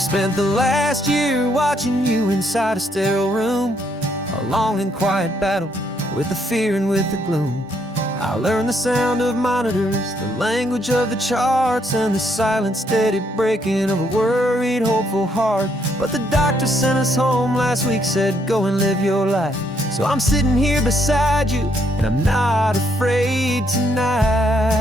I've spent the last year watching you inside a sterile room, a long and quiet battle with the fear and with the gloom. I learned the sound of monitors, the language of the charts, and the silent, steady breaking of a worried, hopeful heart. But the doctor sent us home last week, said, go and live your life. So I'm sitting here beside you, and I'm not afraid tonight.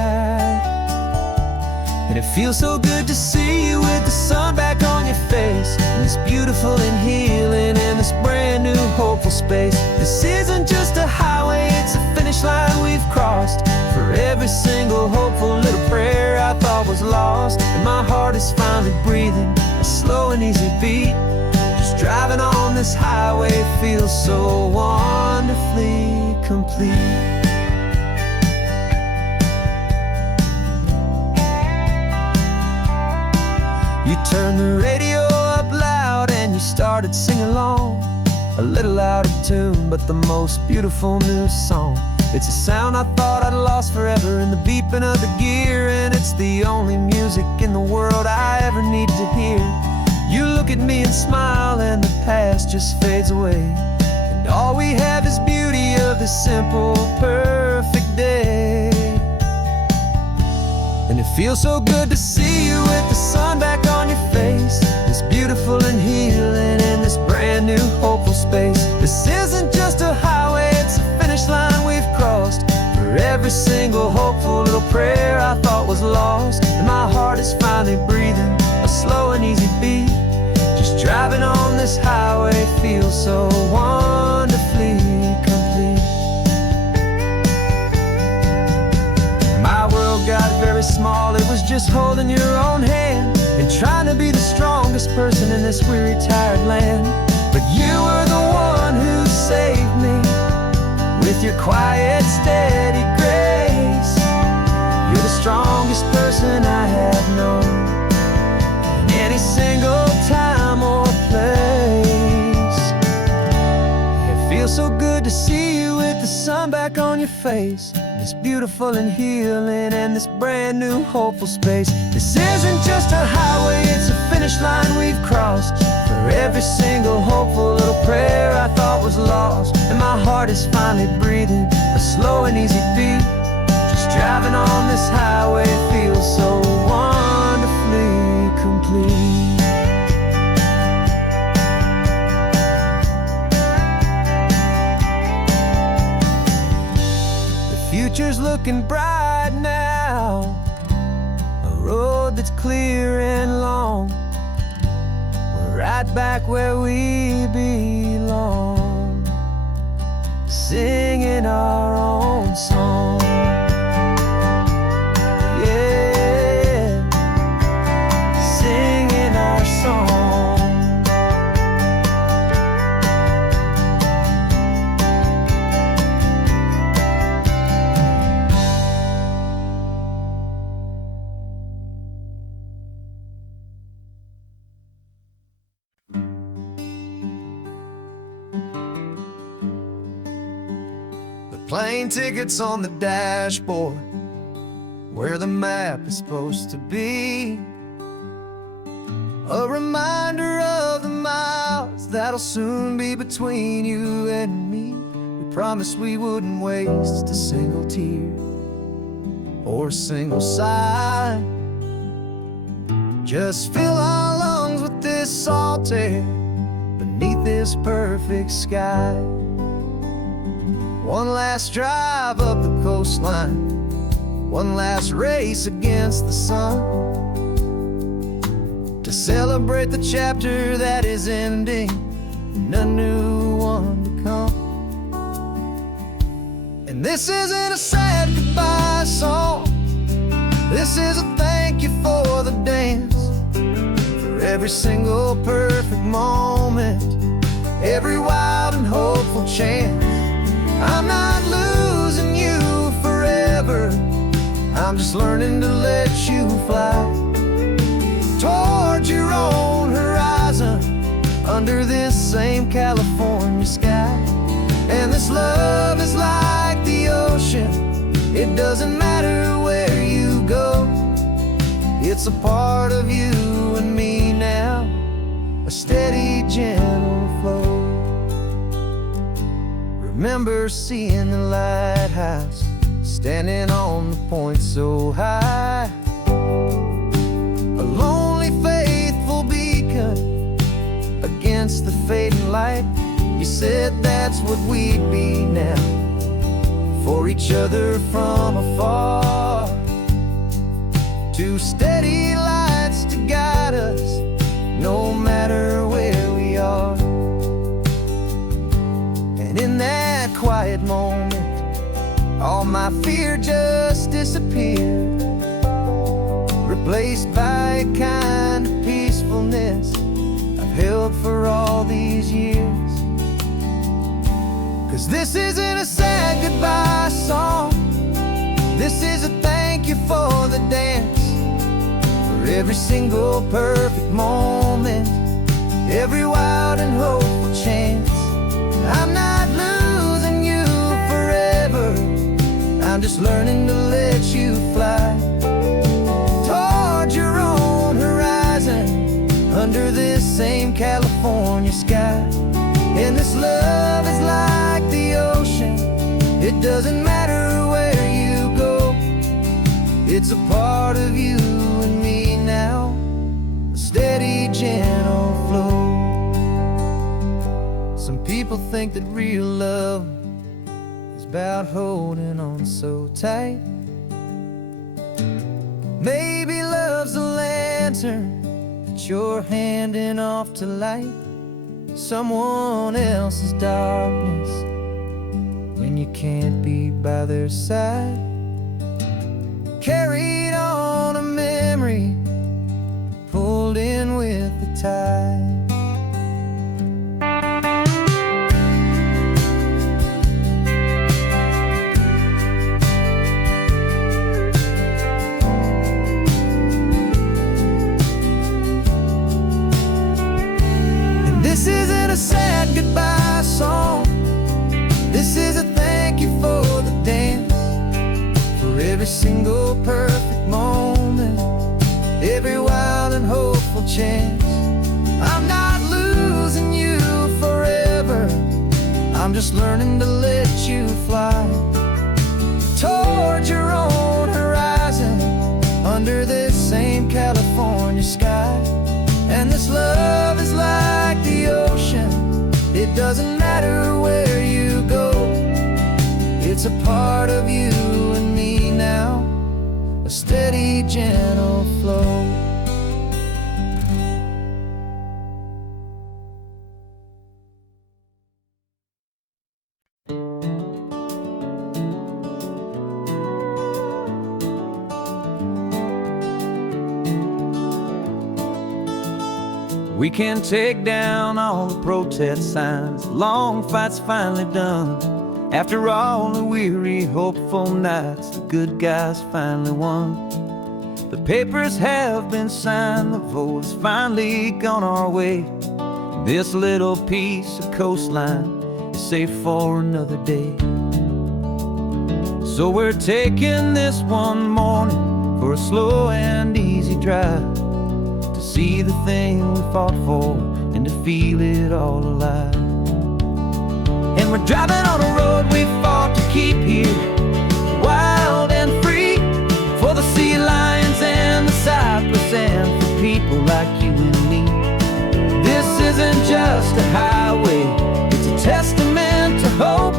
And it feels so good to see you with the sun back on your face, and this beautiful and healing in this brand new hopeful space. This isn't just a highway, it's a finish line we've crossed. For every single hopeful little prayer I thought was lost, and my heart is finally breathing a slow and easy beat. Just driving on this highway feels so wonderfully complete. You turned the radio up loud and you started singing along, a little out of tune, but the most beautiful new song. It's a sound I thought I'd lost forever in the beeping of the gear, and it's the only music in the world I ever need to hear. You look at me and smile, and the past just fades away, and all we have is beauty of this simple, perfect day. And it feels so good to see you with the sun back on your face, this beautiful and healing in this brand new hopeful space. This isn't just a highway, it's a finish line we've crossed. For every single hopeful little prayer I thought was lost, and my heart is finally breathing a slow and easy beat. Just driving on this highway feels so wonderfully complete. My world got very small, it was just holding your own hand and trying to be the strongest person in this weary, tired land. But you were the one who saved me with your quiet, steady grace. You're the strongest person I have known in any single time or place. It feels so good to see you with the sun back on your face, this beautiful and healing and this brand new hopeful space. This isn't just a highway, it's a finish line we've crossed. For every single hopeful little prayer I thought was lost, and my heart is finally breathing a slow and easy beat. Just driving on this highway feels so wonderfully complete. Future's looking bright now, a road that's clear and long. We're right back where we belong, singing our own song. Yeah, singing our song. Plane tickets on the dashboard, where the map is supposed to be. A reminder of the miles that'll soon be between you and me. We promised we wouldn't waste a single tear or a single sigh. Just fill our lungs with this salt air beneath this perfect sky. One last drive up the coastline, one last race against the sun, to celebrate the chapter that is ending and a new one to come. And this isn't a sad goodbye song, this is a thank you for the dance, for every single perfect moment, every wild and hopeful chance. I'm not losing you forever, I'm just learning to let you fly towards your own horizon, under this same California sky. And this love is like the ocean, it doesn't matter where you go, it's a part of you and me now. Remember seeing the lighthouse, standing on the point so high, a lonely faithful beacon against the fading light. You said that's what we'd be now, for each other from afar. Two steady lights to guide us, no matter where we are. And in that quiet moment, all my fear just disappeared, replaced by a kind of peacefulness I've held for all these years. 'Cause this isn't a sad goodbye song, this is a thank you for the dance, for every single perfect moment, every wild and hopeful chance. I'm not losing you forever, I'm just learning to let you fly toward your own horizon, under this same California sky. And this love is like the ocean, it doesn't matter where you go, it's a part of you and me now, a steady, gentle flow. Some people think that real love is about holding on so tight. Maybe love's a lantern that you're handing off to light someone else's darkness when you can't be by their side. Carried on a memory, pulled in with the tide. This isn't a sad goodbye song, this is a thank you for the dance, for every single perfect moment, every wild and hopeful chance. I'm not losing you forever, I'm just learning to let you fly toward your own horizon, under this same California sky. And this love is like the ocean, it doesn't matter where you go, it's a part of you and me now, a steady, gentle flow. We can take down all the protest signs, long fight's finally done. After all the weary, hopeful nights, the good guys finally won. The papers have been signed, the vote's finally gone our way. This little piece of coastline is safe for another day. So we're taking this one morning for a slow and easy drive, see the thing we fought for and to feel it all alive. And we're driving on a road we fought to keep here, wild and free, for the sea lions and the cypress and for people like you and me. This isn't just a highway, it's a testament to hope,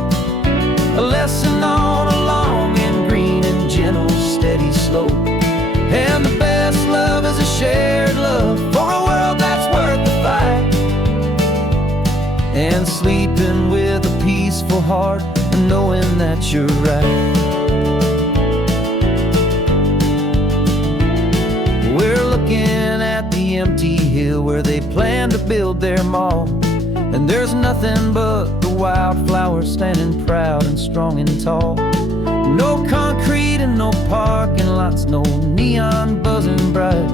a lesson on a long and green and gentle steady slope. And the best love is a shared love for a world that's worth the fight, and sleeping with a peaceful heart and knowing that you're right. We're looking at the empty hill where they plan to build their mall, and there's nothing but the wildflowers standing proud and strong and tall. No concrete and no parking lots, no neon buzzing bright,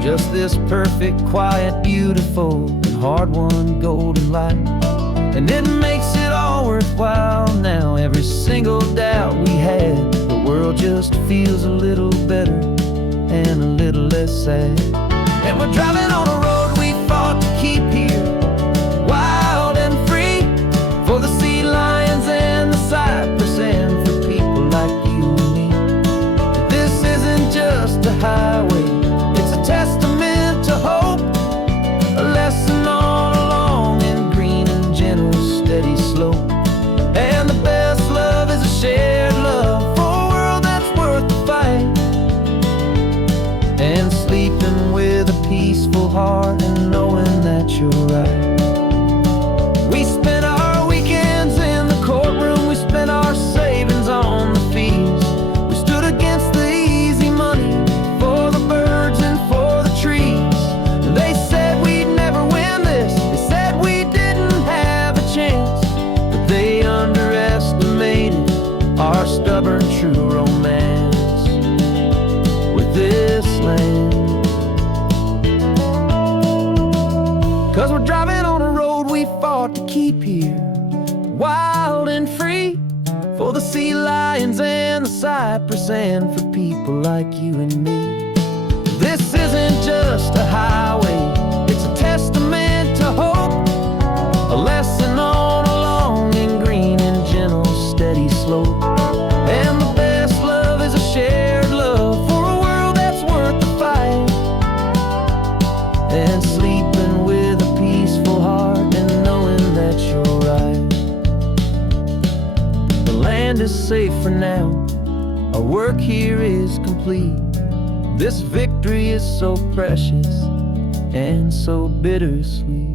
just this perfect, quiet, beautiful, and hard-won golden light. And it makes it all worthwhile now, every single doubt we had. The world just feels a little better and a little less sad. And we're driving on a road we fought to keep here, wild and free, for the sea lions and 'Cause we're driving on a road we fought to keep here, wild and free, for the sea lions and the cypress, and for people like you and me. This isn't just a highway, it's a testament to hope, a lesson on a long and green and gentle steady slope. And the best love is a shared love for a world that's worth the fight, and sleeping with a peaceful heart and knowing that you're right. The land is safe for now, our work here is complete. This victory is so precious and so bittersweet.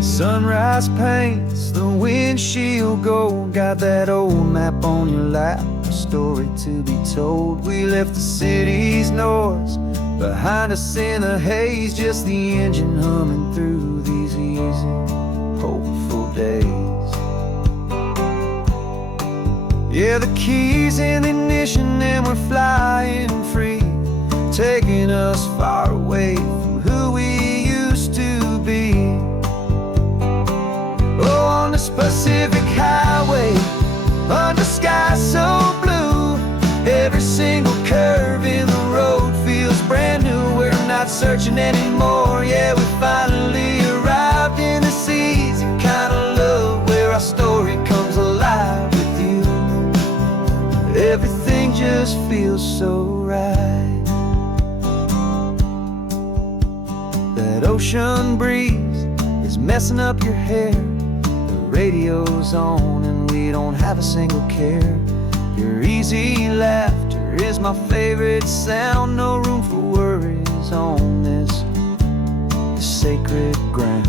Sunrise paints the windshield gold, got that old map on your lap, a story to be told. We left the city's noise behind us in the haze, just the engine humming through these easy, hopeful days. Yeah, the keys in the ignition and we're flying free, taking us far away from who we used to be. Oh, on this Pacific highway, under sky so blue, every single curve in the road feels brand new. We're not searching anymore, yeah, we finally arrived in this easy kind of love, where our story comes alive with you. Everything just feels so right. That ocean breeze is messing up your hair, radio's on and we don't have a single care. Your easy laughter is my favorite sound, no room for worries on this sacred ground.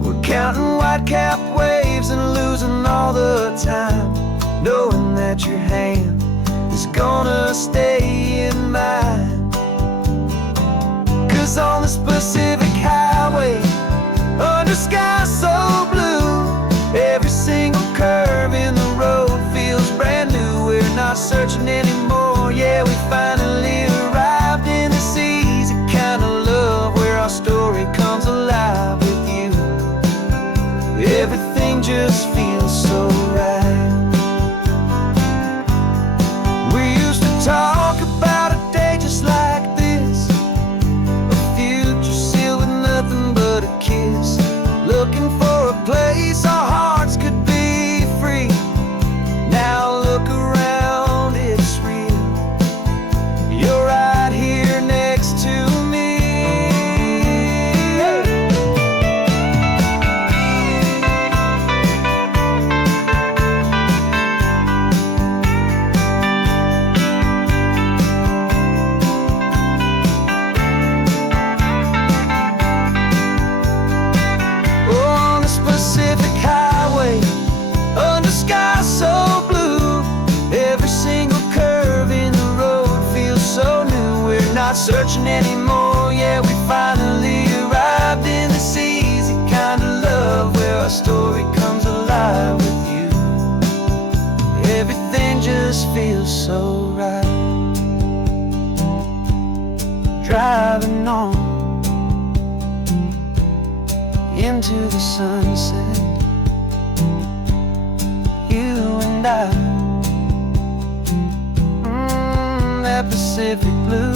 We're counting white-capped waves and losing all the time, knowing that your hand is gonna stay in mine. 'Cause on this Pacific highway, under sky so blue, every single curve in the road feels brand new. We're not searching anymore, yeah, we finally arrived in this easy kind of love, where our story comes alive with you. Everything just feels so right. We used to talk about a day just like this, a future sealed with nothing but a kiss, looking for a place our hearts could be free. Now look around, it's real. You're right here next to me. Pacific highway, under sky so blue, every single curve in the road feels so new. We're not searching anymore, yeah, we finally arrived in this easy kind of love, where our story comes alive with you. Everything just feels so right. Driving on into the sunset, you and I, that Pacific blue.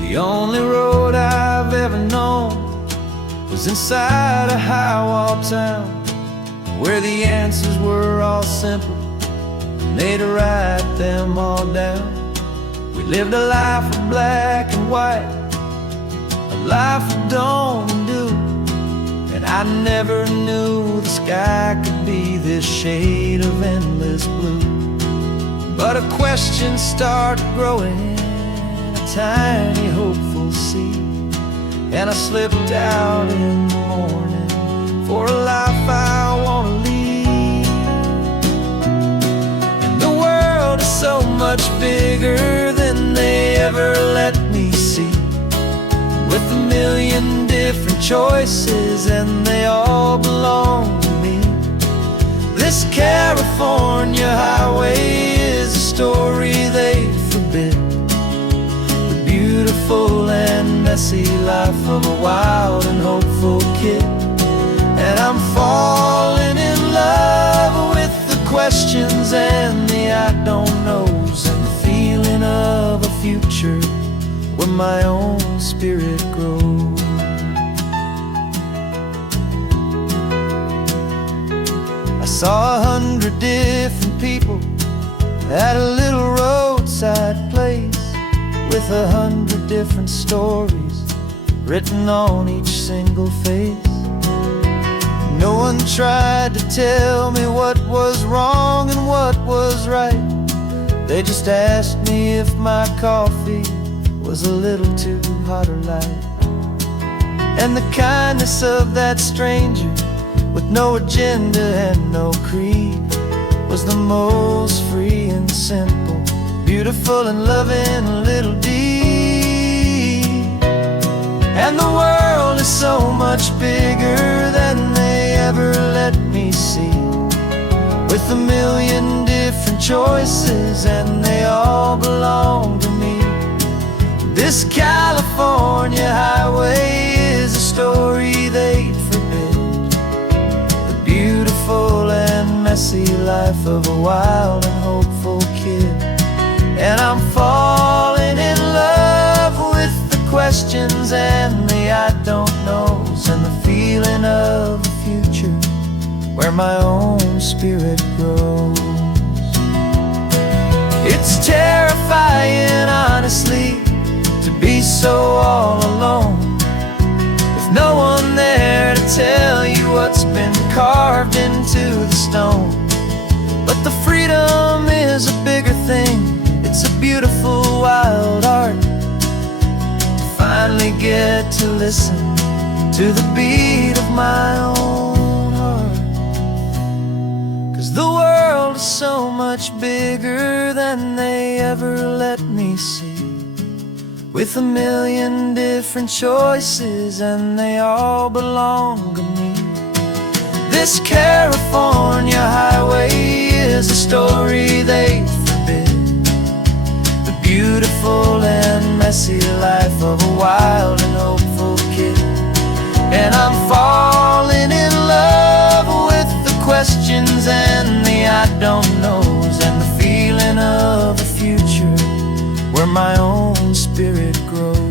The only road I've ever known was inside a high-wall town, where the answers were all simple and they'd write them all down. We lived a life of black and white, a life of dawn and dew, and I never knew the sky could be this shade of endless blue. But a question started growing, a tiny hopeful seed, and I slipped out in the morning for a life I want to lead. And the world is so much bigger than they ever let me see, with a million different choices and they all belong to me. This California highway is a story they forbid, the beautiful and messy life of a wild and hopeful kid. And I'm falling in love with the questions and the I don't knows, and the feeling of a future where my own spirit grows. I saw 100 different people at a little roadside place, with 100 different stories written on each single face. No one tried to tell me what was wrong and what was right. They just asked me if my coffee was a little too hot or light. And the kindness of that stranger, with no agenda and no creed, was the most free and simple, beautiful and loving little deed. And the world is so much bigger than they ever let me see, with a million different choices and they all belong to me. This California highway is a story they'd forbid, the beautiful and messy life of a wild and hopeful kid. And I'm falling in love with the questions and the I don't knows, and the feeling of a future where my own spirit grows. It's terrifying, honestly, to be so all alone, with no one there to tell you what's been carved into the stone. But the freedom is a bigger thing, it's a beautiful wild art, to finally get to listen to the beat of my own heart. 'Cause the world is so much bigger than they ever let me see, with a million different choices and they all belong to me. This California highway is a story they forbid, the beautiful and messy life of a wild and hopeful kid. And I'm falling in love with the questions and the I don't knows, and the feeling of a future where my own spirit grows.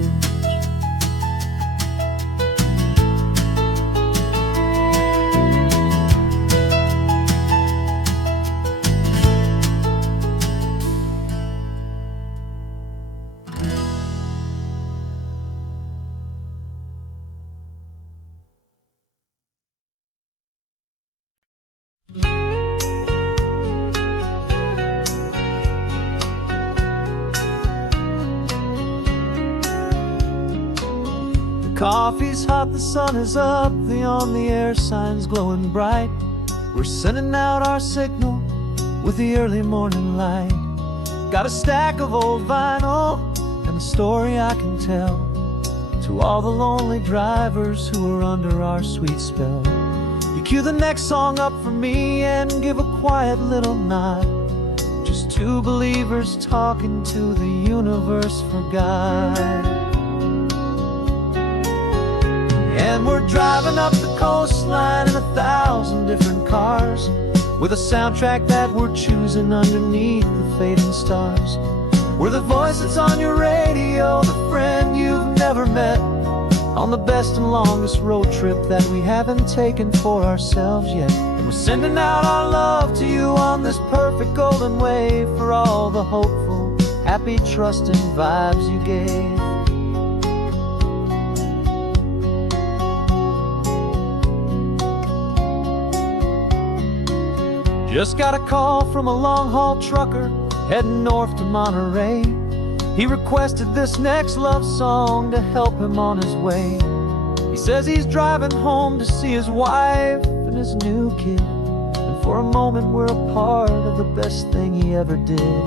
Coffee's hot, the sun is up, the on-the-air sign's glowing bright. We're sending out our signal with the early morning light. Got a stack of old vinyl and a story I can tell to all the lonely drivers who are under our sweet spell. You cue the next song up for me and give a quiet little nod, just two believers talking to the universe for God. And we're driving up the coastline in 1,000 different cars, with a soundtrack that we're choosing underneath the fading stars. We're the voice that's on your radio, the friend you've never met, on the best and longest road trip that we haven't taken for ourselves yet. And we're sending out our love to you on this perfect golden way, for all the hopeful happy, trusting vibes you gave. Just got a call from a long-haul trucker heading north to Monterey. He requested this next love song to help him on his way. He says he's driving home to see his wife and his new kid, and for a moment we're a part of the best thing he ever did.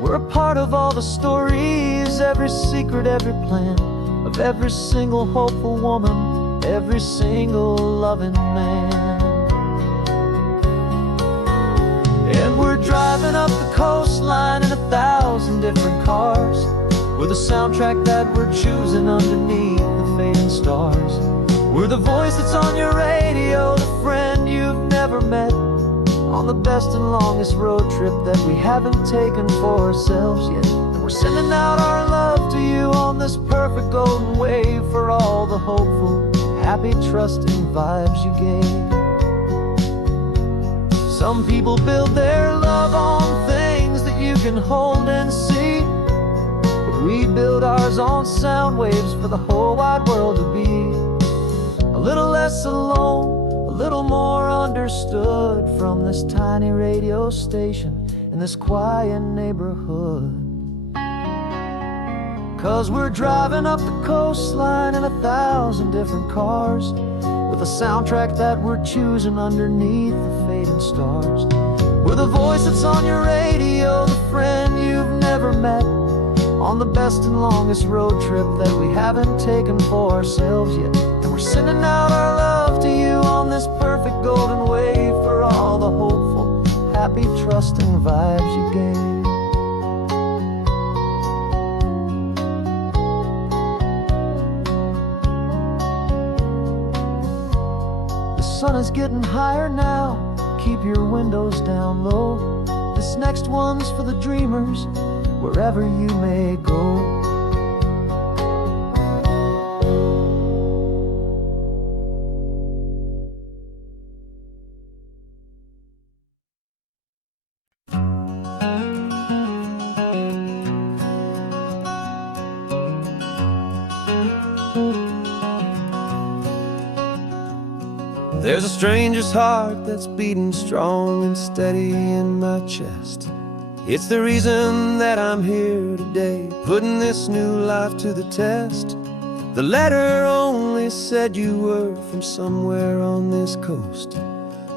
We're a part of all the stories, every secret, every plan, of every single hopeful woman, every single loving man. And we're driving up the coastline in 1,000 different cars, with a soundtrack that we're choosing underneath the fading stars. We're the voice that's on your radio, the friend you've never met, on the best and longest road trip that we haven't taken for ourselves yet. And we're sending out our love to you on this perfect golden wave, for all the hopeful, happy, trusting vibes you gave. Some people build their love on things that you can hold and see, but we build ours on sound waves for the whole wide world to be a little less alone, a little more understood, from this tiny radio station in this quiet neighborhood. 'Cause we're driving up the coastline in 1,000 different cars, with a soundtrack that we're choosing underneath the fading stars. We're the voice that's on your radio, the friend you've never met, on the best and longest road trip that we haven't taken for ourselves yet. And we're sending out our love to you on this perfect golden wave, for all the hopeful, happy, trusting vibes you gave. The sun is getting higher now, keep your windows down low. This next one's for the dreamers, wherever you may go. There's a stranger's heart that's beating strong and steady in my chest. It's the reason that I'm here today, putting this new life to the test. The letter only said you were from somewhere on this coast,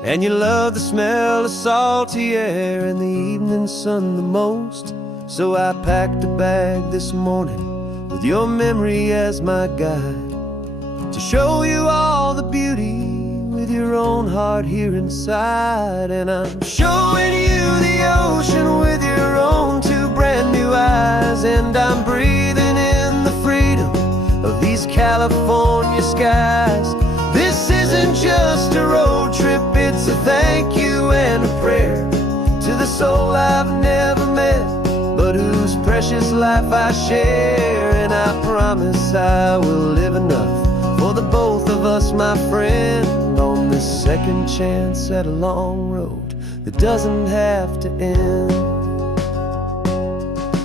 and you love the smell of salty air and the evening sun the most. So I packed a bag this morning with your memory as my guide, to show you all the beauty with your own heart here inside. And I'm showing you the ocean with your own two brand new eyes, and I'm breathing in the freedom of these California skies. This isn't just a road trip, it's a thank you and a prayer to the soul I've never met, but whose precious life I share. And I promise I will live enough for the both of us, my friend, on this second chance at a long road that doesn't have to end.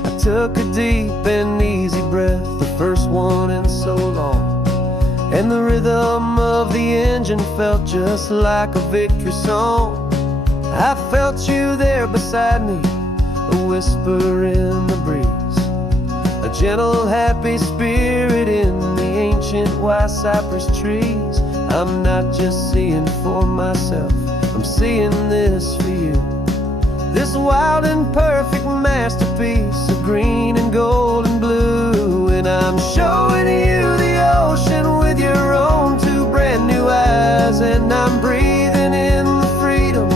I took a deep and easy breath, the first one in so long, and the rhythm of the engine felt just like a victory song. I felt you there beside me, a whisper in the breeze, a gentle, happy spirit in the ancient white cypress trees. I'm not just seeing for myself, I'm seeing this for you. This wild and perfect masterpiece of green and gold and blue. And I'm showing you the ocean with your own two brand new eyes, and I'm breathing in the freedom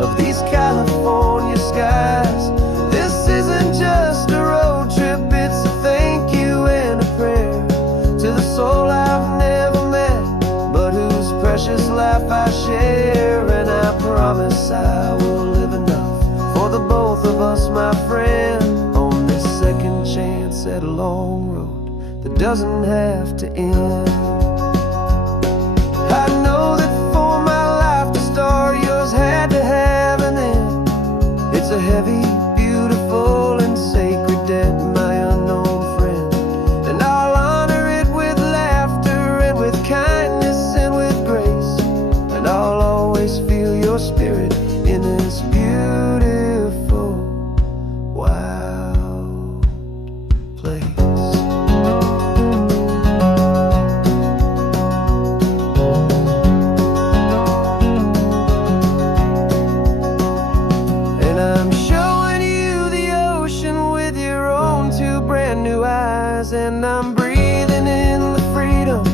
of these California skies. This isn't just a road trip, it's a thank you and a prayer to the soul I've never met, but whose precious life I share. And I promise I will live enough for the both of us, my friend, on this second chance at a long road that doesn't have to end. I know that for my life to start, yours had to have an end. It's a heavy, beautiful, and sacred place. And I'm showing you the ocean with your own two brand new eyes, and I'm breathing in the freedom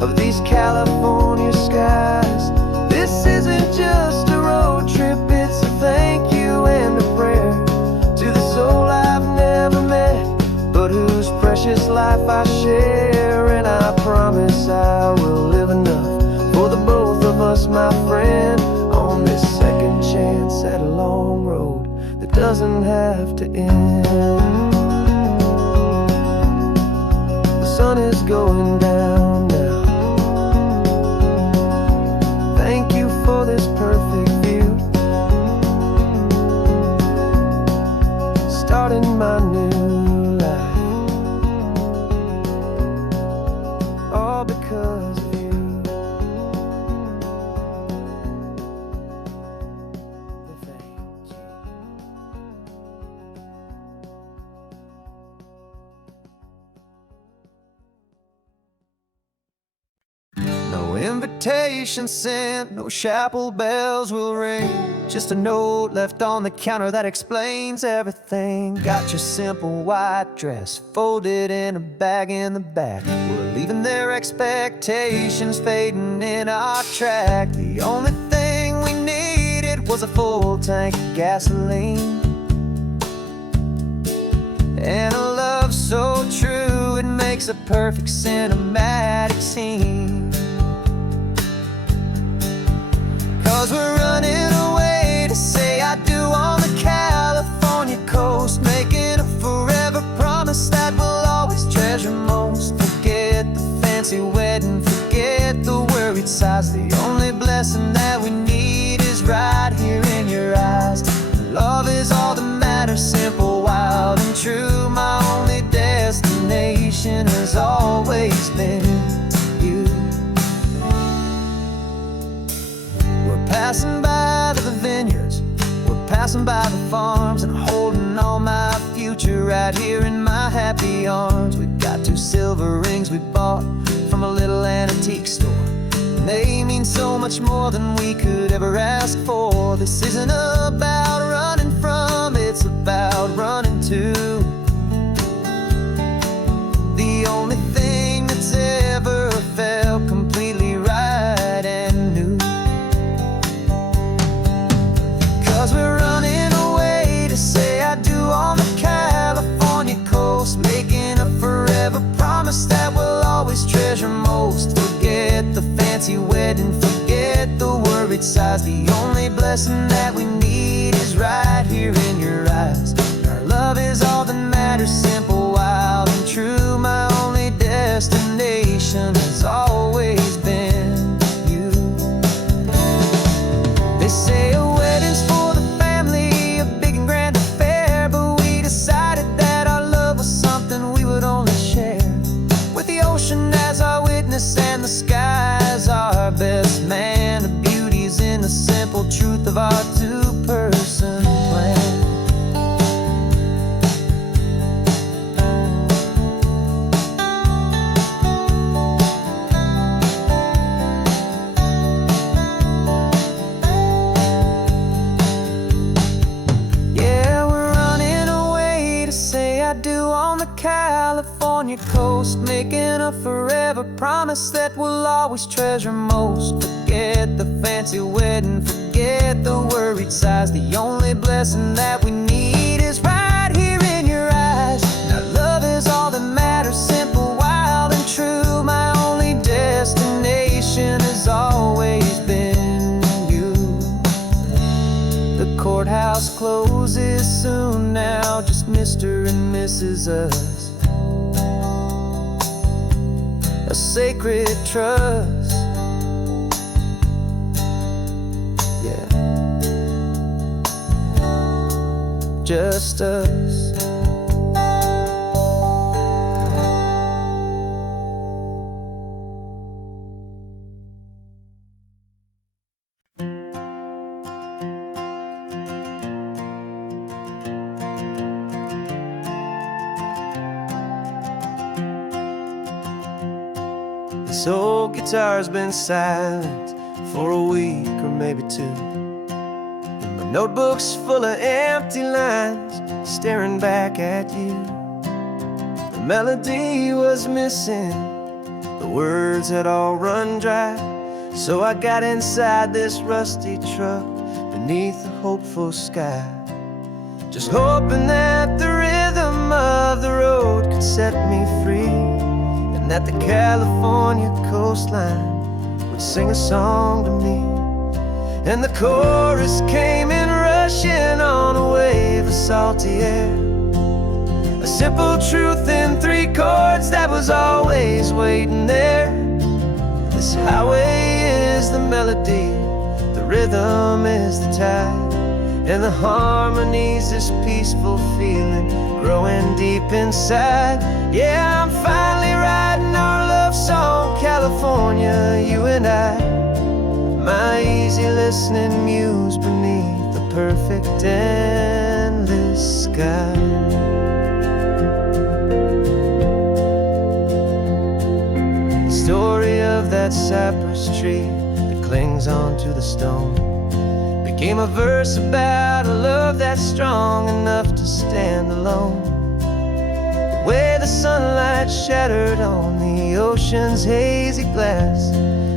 of these California skies. This isn't just a road trip, it's a thank you and a prayer to the soul I've never met, but whose precious life I share. And I promise I will live enough for the both of us, my friend, on this second chance at a long road that doesn't have to end. The sun is going down now. Thank you for this perfect view, starting my new life, all because of you. Thank you. No invitation sent, no chapel bells will ring, just a note left on the counter that explains everything. Got your simple white dress folded in a bag in the back. We're leaving their expectations fading in our track. The only thing we needed was a full tank of gasoline, and a love so true it makes a perfect cinematic scene. 'Cause we're running away to say I do on the California coast, making a forever promise that we'll always treasure most. Forget the fancy wedding, forget the worried sighs. The only blessing that we need is right here in your eyes. Love is all that matters, simple, wild, and true. My only destination has always been you. We're passing by the vineyards, we're passing by the farms, and holding all my future right here in my happy arms. We've got 2 silver rings we bought from a little antique store, and they mean so much more than we could ever ask for. This isn't about running from, it's about running to the only thing that's ever felt completely right and new. 'Cause we're running away to say I do on the California coast, making a forever promise that we'll always treasure most. Forget the fancy wedding, forget the worried sighs. The only blessing that we need is right here in your eyes. Our love is all that matters, simple, wild, and true. My only destination has always been you. They say a wedding's for the family, a big and grand affair, but we decided that our love was something we would only share with the ocean as our witness and the sky as our best man. The beauty's in the simple truth of our 2-person plan. Yeah, we're running away to say I do on the California coast, making a forever promise that we'll always treasure most. Forget the fancy wedding, forget the worried sighs. The only blessing that we need is right here in your eyes. Now love is all that matters, simple, wild, and true. My only destination has always been you. The courthouse closes soon now, just Mr. and Mrs. Us, a sacred trust. Yeah, just us. This old guitar's been silent for a week or maybe two, and my notebook's full of empty lines staring back at you. The melody was missing, the words had all run dry, so I got inside this rusty truck beneath a hopeful sky, just hoping that the rhythm of the road could set me free, and that the California coastline would sing a song to me. And the chorus came in rushing on a wave of salty air, a simple truth in 3 chords that was always waiting there. This highway is the melody, the rhythm is the tide, and the harmony's this peaceful feeling growing deep inside. Yeah, I'm finally writing our love song, California, you and I, my easy listening muse beneath the perfect endless sky. The story of that cypress tree that clings onto the stone became a verse about a love that's strong enough to stand alone. The way the sunlight shattered on the ocean's hazy glass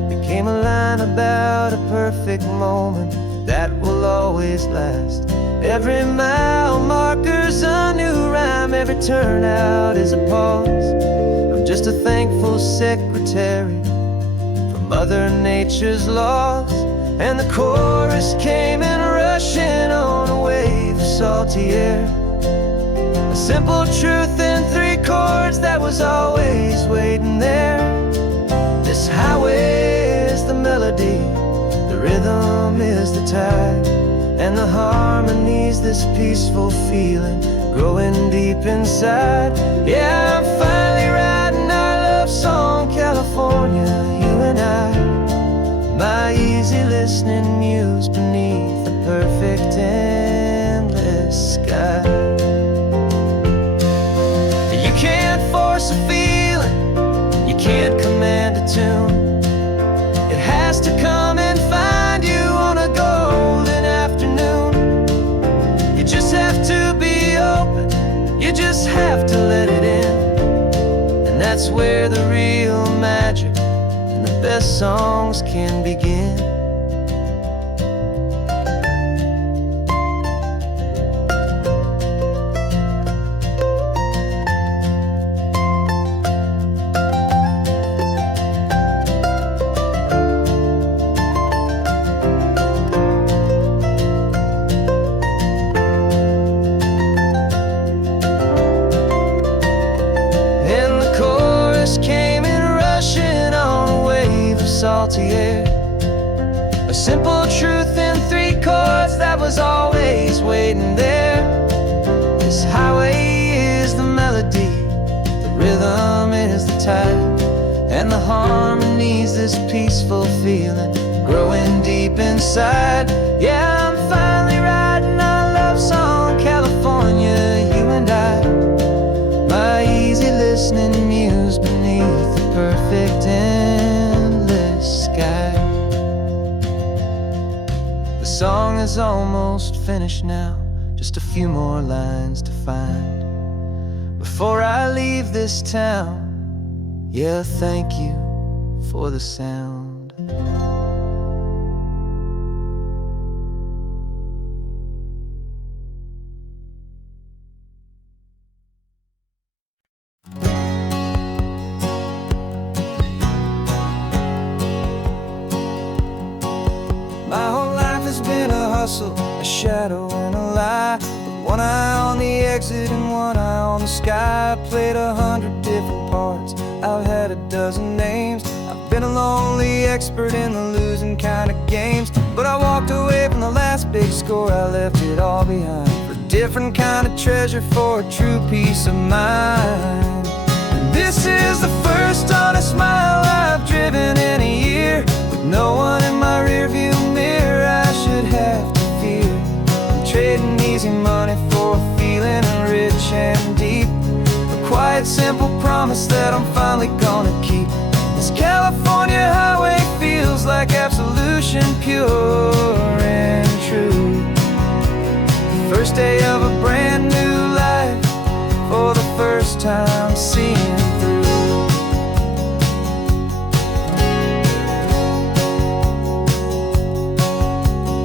became a line about a perfect moment that will always last. Every mile marker's a new rhyme, every turnout is a pause. I'm just a thankful secretary for Mother Nature's laws. And the chorus came in rushing on a wave of salty air, a simple truth in 3 chords that was always waiting there. This highway is the melody, the rhythm is the tide, and the harmony's this peaceful feeling growing deep inside. Yeah, I'm finally writing our love song, California, you and I, my easy listening muse beneath the perfect endless sky. You can't force a feeling, you can't command a tune. It has to come and find you on a golden afternoon. You just have to be open, you just have to let it in, and that's where the real magic and the best songs can begin. Salty air, a simple truth in 3 chords that was always waiting there. This highway is the melody, the rhythm is the tide, and the harmony's this peaceful feeling growing deep inside. Yeah, I'm finally writing our love song, California, you and I, my easy listening muse beneath the perfect endless sky. The song is almost finished now, just a few more lines to find before I leave this town. Yeah, thank you for the sound. My whole life has been a hustle, a shadow and a lie, with one eye on the exit and one eye on the sky. I played 100 different parts, I've had a dozen names. I've been a lonely expert in the losing kind of games, but I walked away from the last big score, I left it all behind for a different kind of treasure, for a true peace of mind. And this is the first honest mile I've driven in a year, with no one in my rearview mirror I should have to fear. I'm trading easy money for a feeling rich and deep, a quiet simple promise that I'm finally gonna keep. The This California highway feels like absolution, pure and true. First day of a brand new life, for the first time seeing through.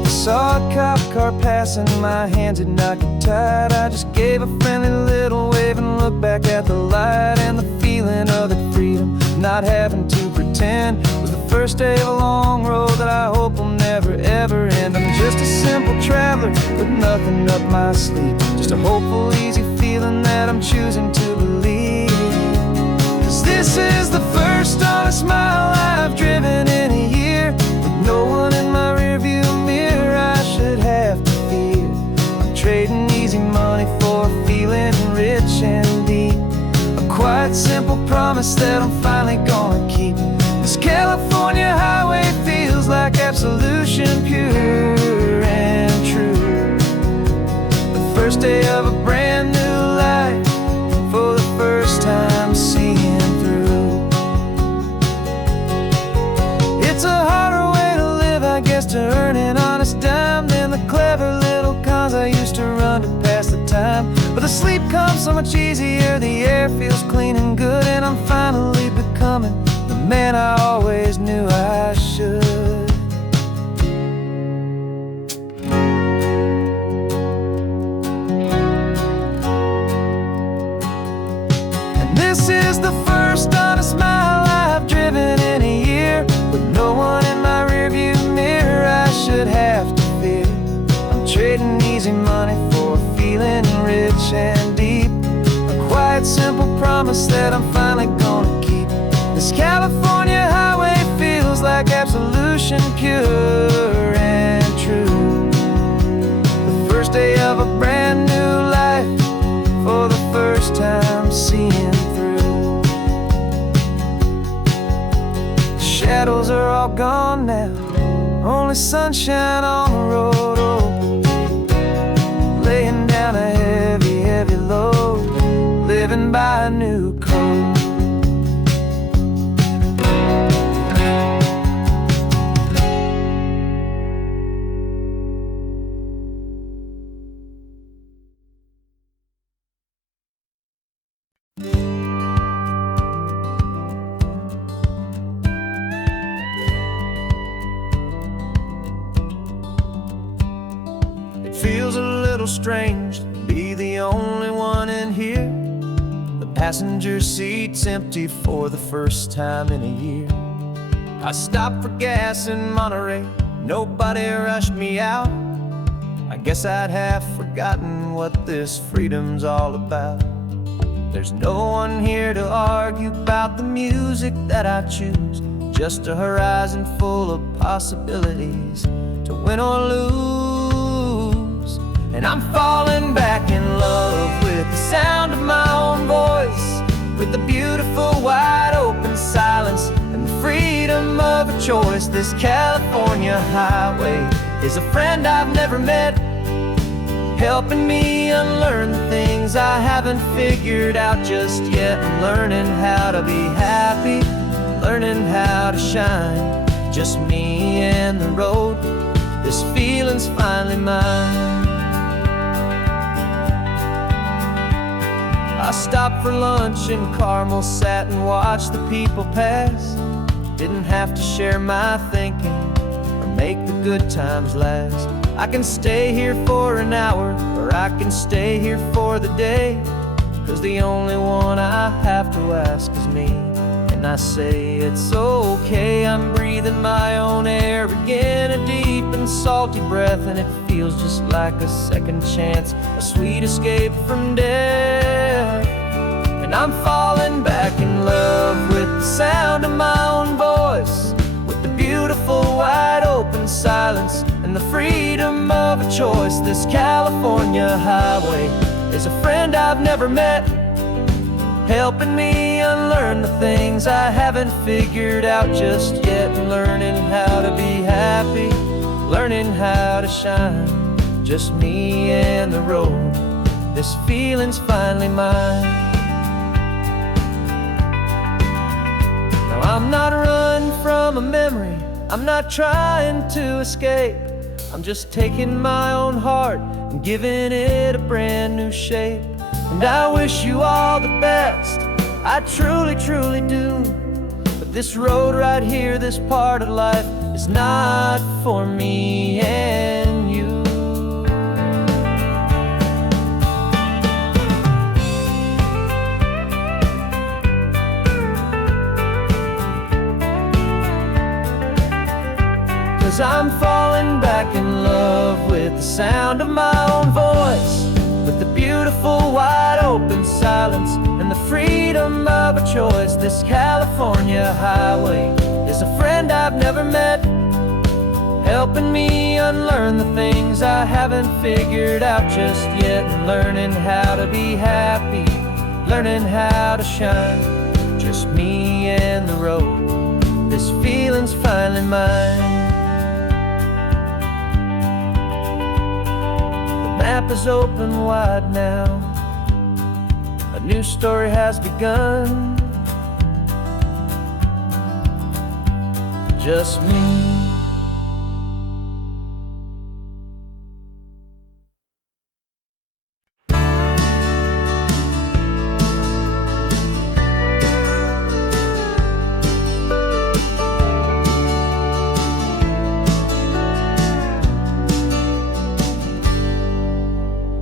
Saw a cop car passing, my hands had not got tied. I just gave a friendly little wave and looked back at the light. And the feeling of that freedom, not having to pretend, was the first day of a long road that I hope will never ever end. I'm just a simple traveler with nothing up my sleeve, just a hopeful, easy feeling that I'm choosing to believe. 'Cause this is the first honest mile I've driven in a year, with no one in my rearview mirror I should have to fear. I'm trading easy money for a feeling rich and deep, a quiet, simple promise that I'm finally gonna keep. This California highway feels like absolution, pure and true. The first day of a brand new life, for the first time seeing through. It's a harder way to live, I guess, to earn an honest dime than the clever little cons I used to run to pass the time. But the sleep comes so much easier, the air feels clean and good, and I'm finally becoming the man I always knew I should. And this is the first honest mile I've driven in a year, with no one in my rearview mirror I should have to fear. I'm trading easy money for a feeling rich and deep, a quiet, simple promise that I'm finally gonna keep. This California highway feels like absolution, pure and true. The first day of a brand new life, for the first time seeing through. The shadows are all gone now, only sunshine on the road. Oh, laying down a heavy, heavy load, living by a new code. It feels a little strange to be the only one in here. The passenger seat's empty for the first time in a year. I stopped for gas in Monterey, nobody rushed me out. I guess I'd have forgotten what this freedom's all about. There's no one here to argue about the music that I choose, just a horizon full of possibilities to win or lose. And I'm falling back in love with the sound of my own voice, with the beautiful wide open silence and the freedom of a choice. This California highway is a friend I've never met, helping me unlearn the things I haven't figured out just yet. I'm learning how to be happy, learning how to shine, just me and the road. This feeling's finally mine. I stopped for lunch in Carmel, sat and watched the people pass. Didn't have to share my thinking or make the good times last. I can stay here for an hour, or I can stay here for the day, 'cause the only one I have to ask is me. And I say it's okay, I'm breathing my own air again, a deep and salty breath, and it feels just like a second chance, a sweet escape from death. And I'm falling back in love with the sound of my own voice, with the beautiful wide open silence and the freedom of a choice. This California highway is a friend I've never met, helping me unlearn the things I haven't figured out just yet. Learning how to be happy, learning how to shine, just me and the road. This feeling's finally mine. Now I'm not running from a memory, I'm not trying to escape. I'm just taking my own heart and giving it a brand new shape. And I wish you all the best, I truly, truly do. But this road right here, this part of life, is not for me and you. 'Cause I'm falling back in love with the sound of my own voice, with the beautiful wide open silence and the freedom of a choice. This California highway is a friend I've never met, helping me unlearn the things I haven't figured out just yet, and learning how to be happy, learning how to shine. Just me and the road, this feeling's finally mine. The map is open wide now, a new story has begun. Just me.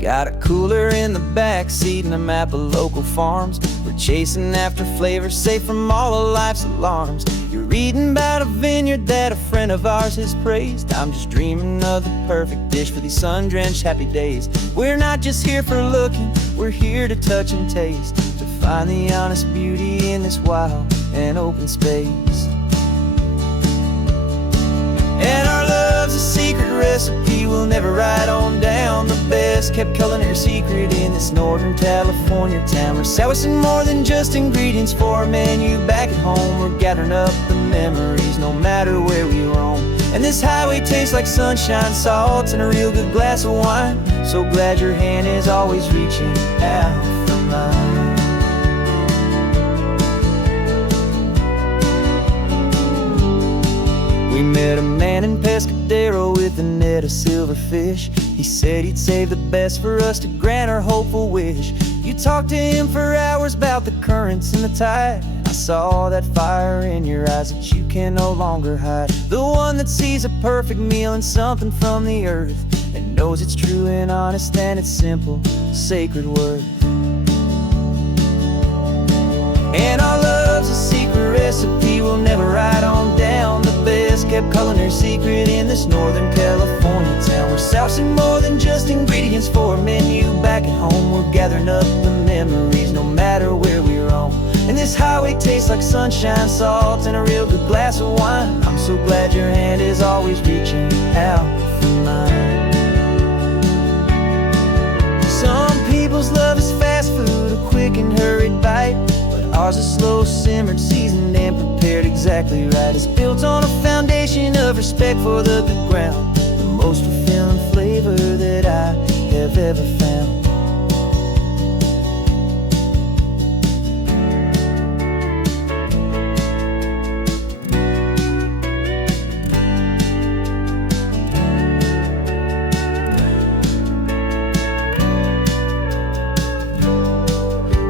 Got a cooler in the back seat and a map of local farms. We're chasing after flavors safe from all of life's alarms. You're reading about a vineyard that a friend of ours has praised. I'm just dreaming of the perfect dish for these sun-drenched happy days. We're not just here for looking, we're here to touch and taste, to find the honest beauty in this wild and open space. And our love's a secret recipe we'll never write on down. The best kept culinary secret in this Northern California town. We're sourcing more than just ingredients for a menu back at home. We're gathering up the memories no matter where we roam. And this highway tastes like sunshine, salt, and a real good glass of wine. So glad your hand is always reaching out for mine. We met a man in Pescadero with a net of silverfish. He said he'd save the best for us to grant our hopeful wish. You talked to him for hours about the currents and the tide. I saw that fire in your eyes that you can no longer hide. The one that sees a perfect meal in something from the earth, and knows it's true and honest and it's simple, sacred worth. And our love's a secret recipe we'll never write on down. The best kept culinary secret in this Northern California town. We're sourcing more than just ingredients for a menu back at home. We're gathering up the memories no matter where we roam. And this highway tastes like sunshine, salt, and a real good glass of wine. I'm so glad your hand is always reaching out for mine. Some people's love is fast food, a quick and hurried bite. Ours is slow simmered, seasoned and prepared exactly right. It's built on a foundation of respect for the good ground, the most fulfilling flavor that I have ever found.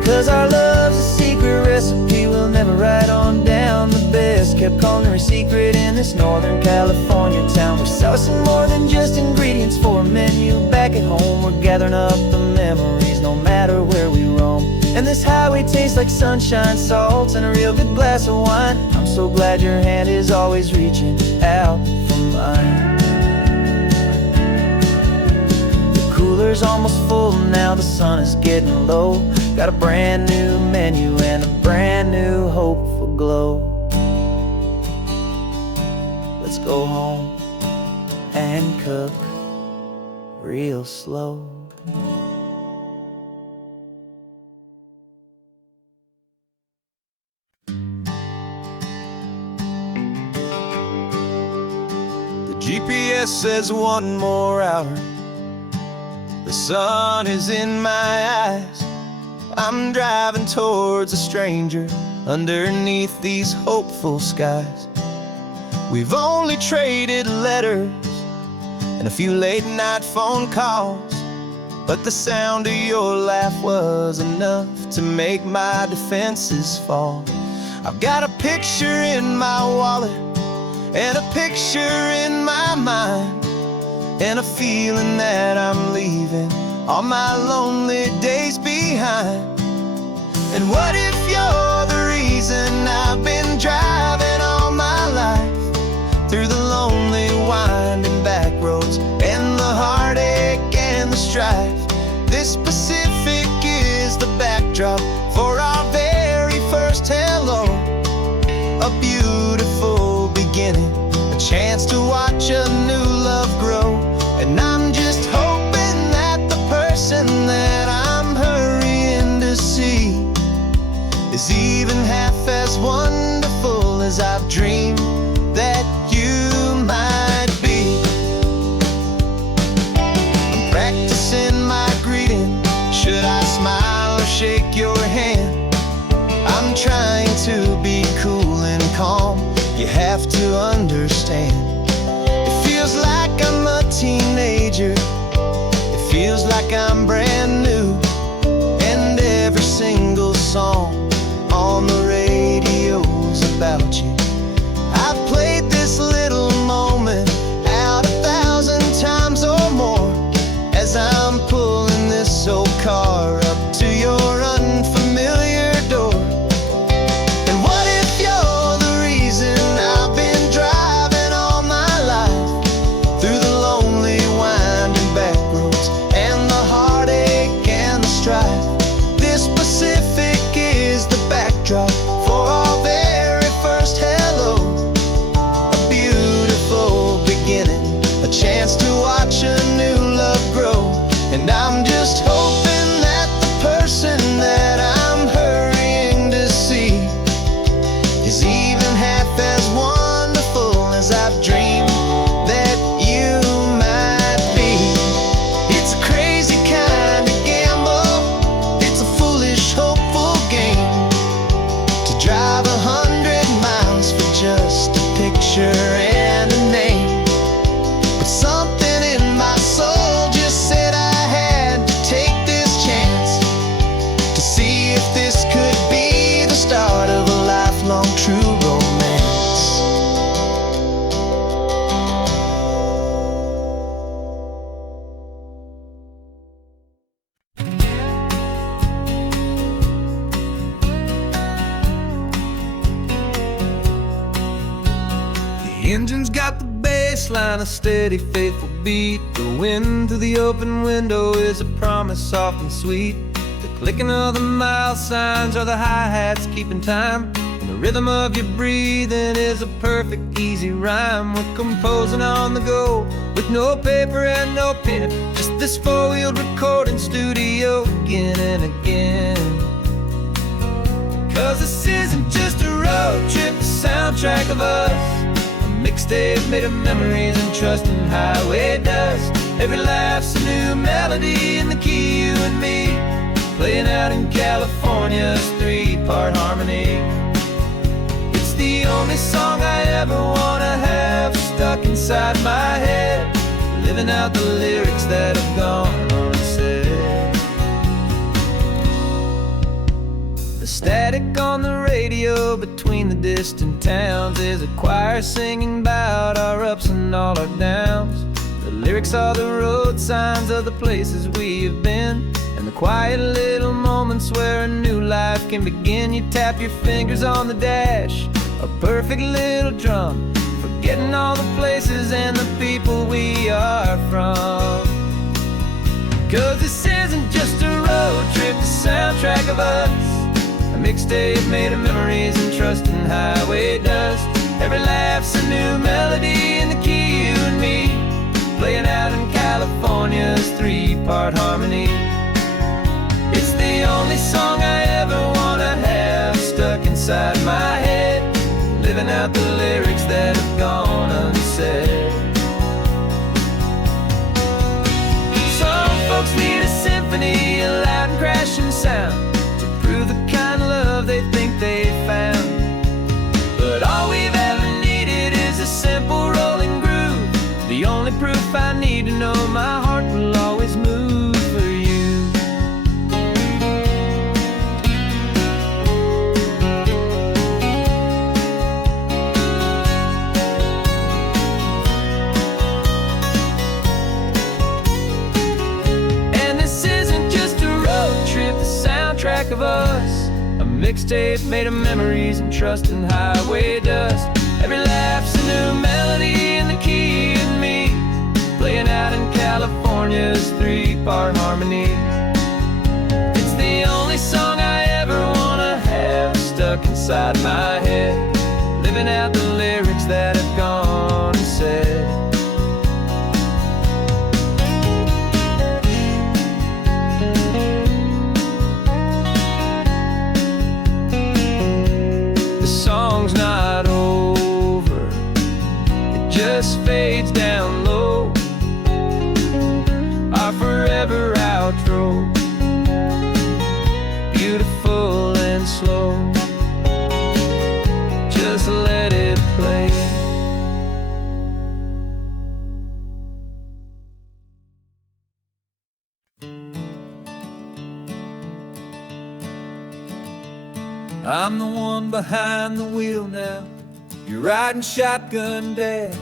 'Cause our love's a secret recipe we'll never write on down. The best kept culinary secret in this Northern California town. We're sourcing more than just ingredients for a menu back at home. We're gathering up the memories no matter where we roam. And this highway tastes like sunshine, salt, and a real good glass of wine. I'm so glad your hand is always reaching out for mine. The cooler's almost full now, the sun is getting low. Got a brand new menu and a brand new hopeful glow. Let's go home and cook real slow. The GPS says 1 more hour. The sun is in my eyes. I'm driving towards a stranger underneath these hopeful skies. We've only traded letters and a few late night phone calls, but the sound of your laugh was enough to make my defenses fall. I've got a picture in my wallet and a picture in my mind, and a feeling that I'm leaving all my lonely days behind. And what if you're the reason I've been driving all my life, through the lonely winding back roads and the heartache and the strife? This Pacific is the backdrop for our very first hello, a beautiful beginning, a chance to watch a new love grow. And I'm just hoping that the person that I'm hurrying to see is even half as wonderful as I've dreamed that you might be. I'm practicing my greeting. Should I smile or shake your hand? I'm trying to be cool and calm. You have to understand. It feels like I'm a teenager. It feels like I'm brand new. And every single song on the radio's about you. I've played this little moment out 1,000 times or more, as I'm pulling this old car up to your unfamiliar door. And what if you're the reason I've been driving all my life, through the lonely winding back roads and the heartache and the strife? This Pacific is the backdrop for our very first hello, a beautiful beginning, a chance to watch a new love grow. And I'm just hoping that the person that I'm hurrying to see is even half as wonderful as I've dreamed that you might be. It's a crazy kind of gamble, it's a foolish, hopeful game, to drive 100 miles for just a picture and a name. But something in my soul just said I had to take this chance, to see if this could be the start of a lifelong true romance. The engine's got the bass line, a steady, faithful beat. The wind through the open window is a promise soft and sweet. The clicking of the mile signs are the hi-hats keeping time, and the rhythm of your breathing is a perfect, easy rhyme. We're composing on the go, with no paper and no pen, just this four-wheeled recording studio again and again. Cause this isn't just a road trip, the soundtrack of us, mixtape made of memories and trust in highway dust. Every laugh's a new melody in the key, you and me, playing out in California's three-part harmony. It's the only song I ever wanna have stuck inside my head, living out the lyrics that have gone unsaid. The static on the radio between the distant towns is a choir singing about our ups and all our downs. The lyrics are the road signs of the places we have been, and the quiet little moments where a new life can begin. You tap your fingers on the dash, a perfect little drum, forgetting all the places and the people we are from. Cause this isn't just a road trip, the soundtrack of us, a mixtape made of memories and trust in highway dust. Every laugh's a new melody in the key, you and me, playing out in California's three-part harmony. It's the only song I ever wanna have stuck inside my head, living out the lyrics that have gone unsaid. Some folks need a symphony, a loud and crashing sound, to prove the kind of love they think they found. mixtape made of memories and trust and highway dust. Every laugh's a new melody in the key and me, playing out in California's 3-part harmony. It's the only song I ever wanna have stuck inside my head, living out the lyrics that have gone and said. The song's not over, it just fades down low, our forever outro, beautiful and slow. Just let it play. I'm the one behind the wheel now, you're riding shotgun, Dad,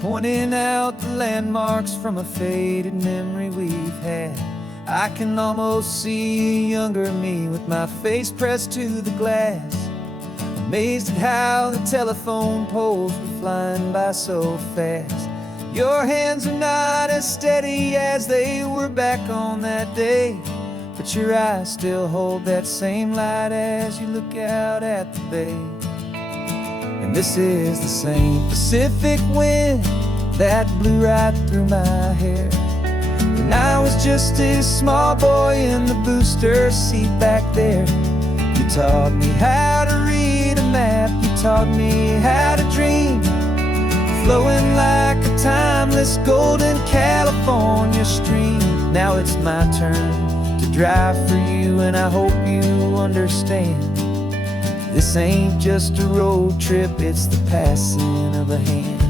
pointing out the landmarks from a faded memory we've had. I can almost see a younger me with my face pressed to the glass, amazed at how the telephone poles were flying by so fast. Your hands are not as steady as they were back on that day, but your eyes still hold that same light as you look out at the bay. And this is the same Pacific wind that blew right through my hair when I was just a small boy in the booster seat back there. You taught me how to read a map, you taught me how to dream, flowing like a timeless golden California stream. Now it's my turn to drive for you, and I hope you understand. This ain't just a road trip, it's the passing of a hand.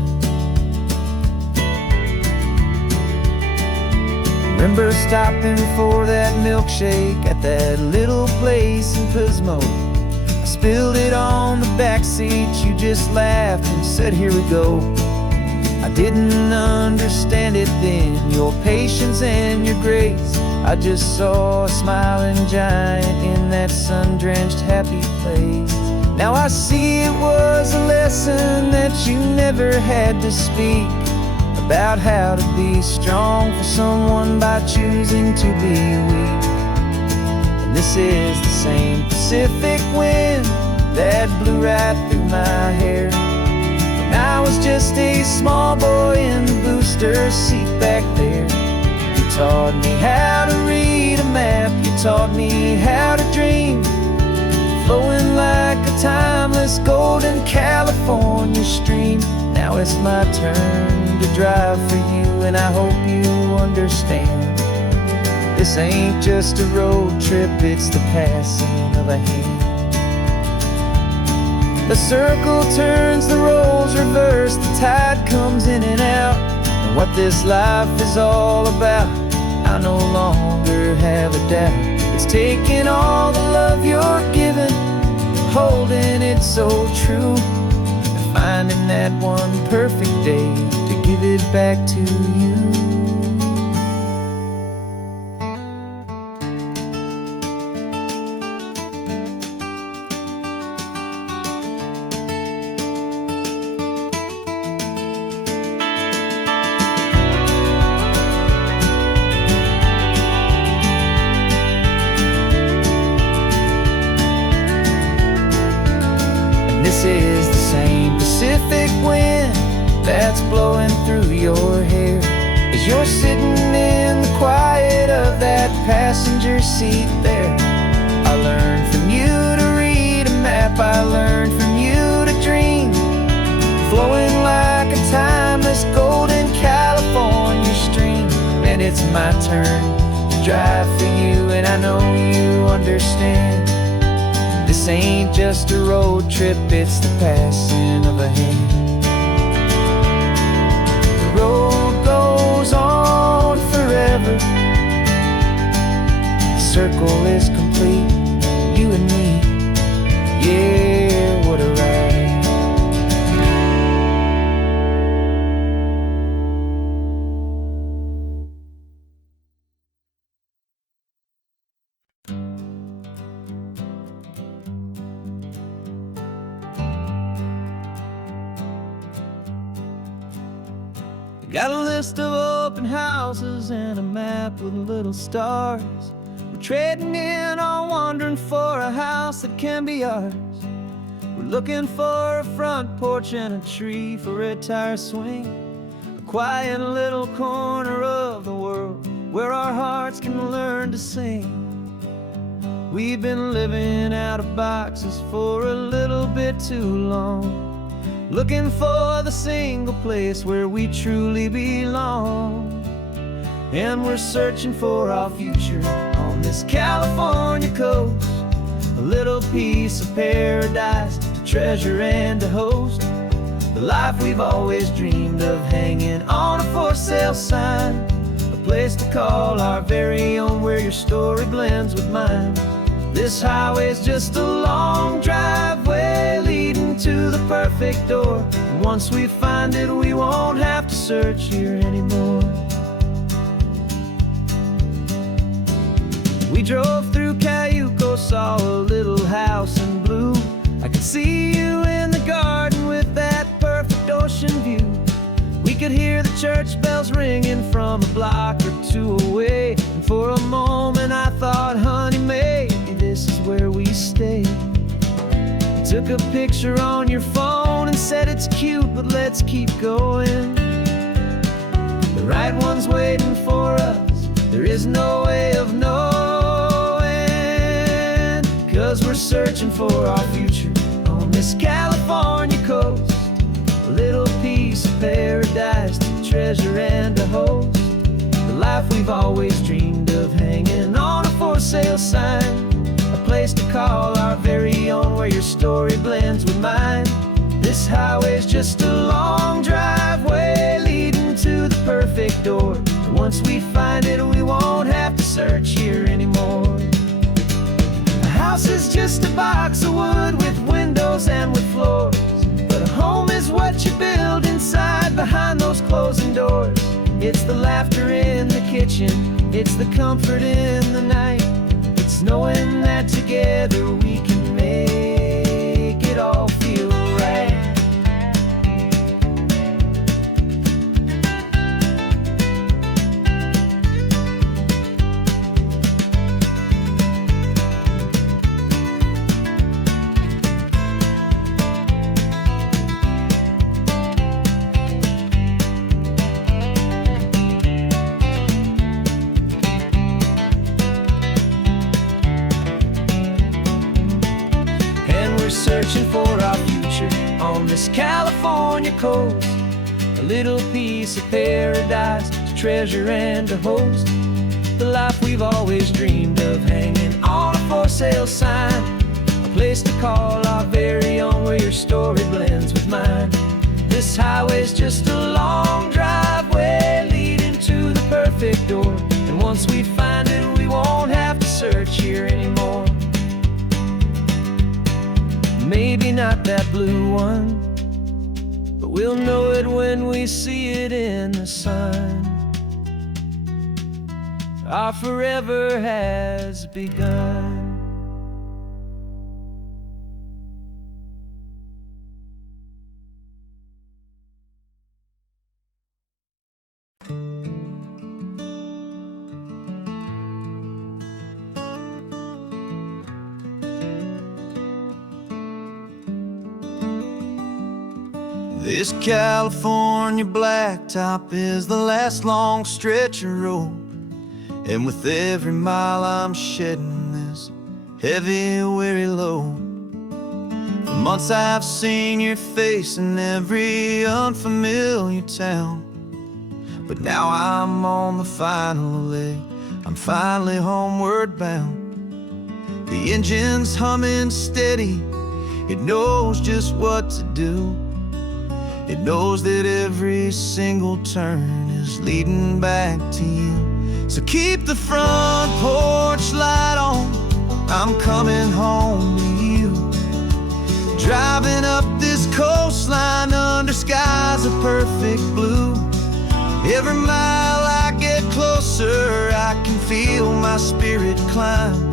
Remember stopping for that milkshake at that little place in Pismo? I spilled it on the back seat, you just laughed and said, here we go. I didn't understand it then, your patience and your grace. I just saw a smiling giant in that sun-drenched happy place. Now I see it was a lesson that you never had to speak, about how to be strong for someone by choosing to be weak. And this is the same Pacific wind that blew right through my hair when I was just a small boy in the booster seat back there. You taught me how to read a map, you taught me how to dream, flowing like a timeless golden California stream. Now it's my turn to drive for you, and I hope you understand. This ain't just a road trip, it's the passing of a hand. The circle turns, the roles reverse, the tide comes in and out. And what this life is all about, I no longer have a doubt. It's taking all the love you're giving, holding it so true, and finding that one perfect day to give it back to you. This is the same Pacific wind that's blowing through your hair as you're sitting in the quiet of that passenger seat there. I learned from you to read a map, I learned from you to dream, flowing like a timeless golden California stream. And it's my turn to drive for you, and I know you understand. This ain't just a road trip, it's the passing of a hand. The road goes on forever, the circle is complete, you and me, yeah, what a ride. Got a list of open houses and a map with little stars. We're trading in or wandering for a house that can be ours. We're looking for a front porch and a tree for a tire swing, a quiet little corner of the world where our hearts can learn to sing. We've been living out of boxes for a little bit too long, looking for the single place where we truly belong. And we're searching for our future on this California coast, a little piece of paradise to treasure and to host, the life we've always dreamed of hanging on a for sale sign, a place to call our very own where your story blends with mine. This highway's just a long driveway leading to the perfect door, and once we find it we won't have to search here anymore. We drove through Cayuco, saw a little house in blue. I could see you in the garden with that perfect ocean view. We could hear the church bells ringing from a block or two away, and for a moment I thought, honey, maybe this is where we stay. You took a picture on your phone and said it's cute, but let's keep going. The right one's waiting for us, there is no way of knowing, 'cause we're searching for our future on this California coast, a little piece of paradise to treasure and to host, the life we've always dreamed of hanging on a for sale sign, a place to call our very own where your story blends with mine. This highway's just a long driveway leading to the perfect door, and once we find it we won't have to search here anymore. A house is just a box of wood with windows and with floors, but a home is what you build inside behind those closing doors. It's the laughter in the kitchen, it's the comfort in the night, it's knowing that together we can make it all feel right. Searching for our future on this California coast, a little piece of paradise to treasure and to host, the life we've always dreamed of hanging on a for sale sign, a place to call our very own where your story blends with mine. This highway's just a long driveway leading to the perfect door, and once we find it we won't have to search here anymore. Maybe not that blue one, but we'll know it when we see it in the sun. Our forever has begun. This California blacktop is the last long stretch of road, and with every mile I'm shedding this heavy, weary load. For months I've seen your face in every unfamiliar town, but now I'm on the final leg, I'm finally homeward bound. The engine's humming steady, it knows just what to do. It knows that every single turn is leading back to you. So keep the front porch light on, I'm coming home to you. Driving up this coastline under skies of perfect blue. Every mile I get closer, I can feel my spirit climb,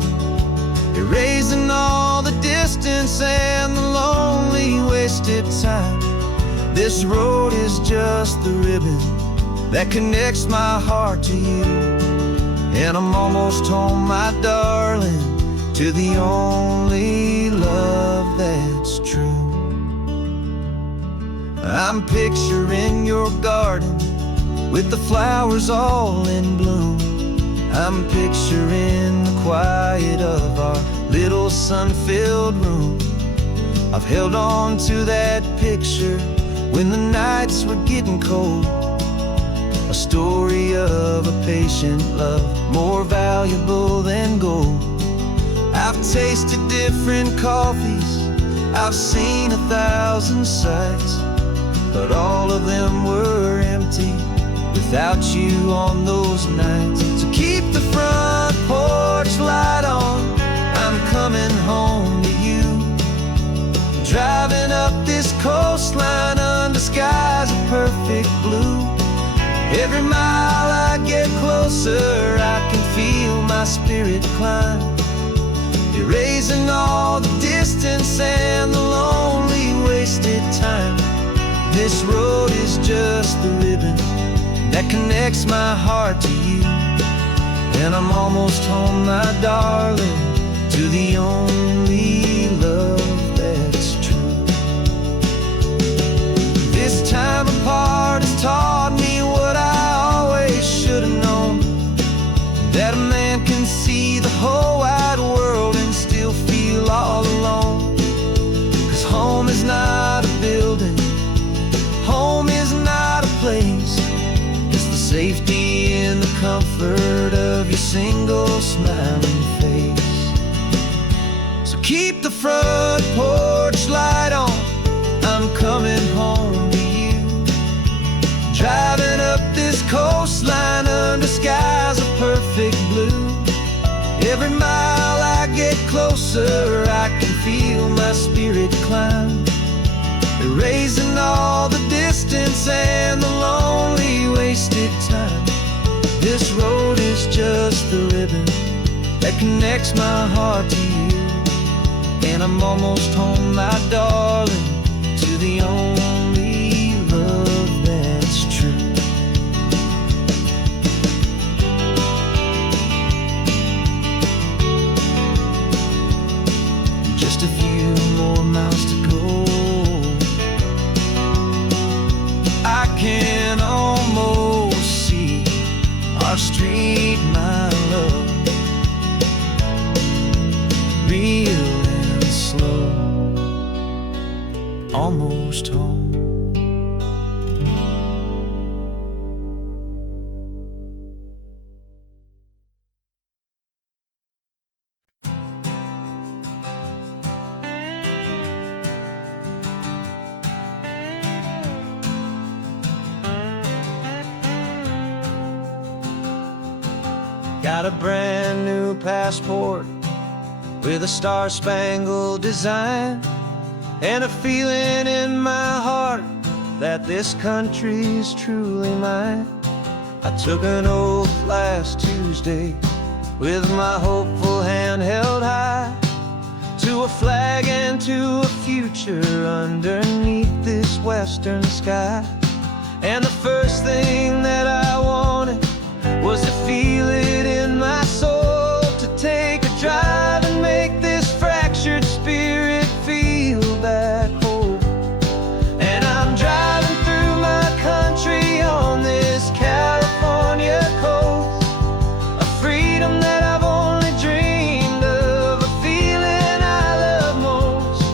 erasing all the distance and the lonely wasted time. This road is just the ribbon that connects my heart to you. And I'm almost home, my darling, to the only love that's true. I'm picturing your garden with the flowers all in bloom. I'm picturing the quiet of our little sun-filled room. I've held on to that picture when the nights were getting cold. A story of a patient love, more valuable than gold. I've tasted different coffees, I've seen 1,000 sights, but all of them were empty without you on those nights. So keep the front porch light on, I'm coming home to you. Driving up this coastline under skies of perfect blue. Every mile I get closer, I can feel my spirit climb, erasing all the distance and the lonely wasted time. This road is just the ribbon that connects my heart to you. And I'm almost home, my darling, to the only love that's true. This time apart has taught me what I always should have known, that a man can see the whole wide world and still feel all alone. 'Cause home is not a building, home is not a place, it's the safety and the comfort of your single smiling face. So keep the front porch light on, I'm coming home to you. Driving up this coastline under skies of perfect blue. Every mile I get closer, I can feel my spirit climb, erasing all the distance and the lonely wasted time. This road is just the ribbon that connects my heart to you. And I'm almost home, my darling, to the only love that's true. Just a few more miles to go, I can almost see our street, my love, real and slow, almost home. Got a brand new passport with a star-spangled design, and a feeling in my heart that this country's truly mine. I took an oath last Tuesday with my hopeful hand held high, to a flag and to a future underneath this western sky. And the first thing that I wanted was to feel it in my soul, to take a drive and make this fractured spirit feel back home. And I'm driving through my country on this California coast, a freedom that I've only dreamed of, a feeling I love most.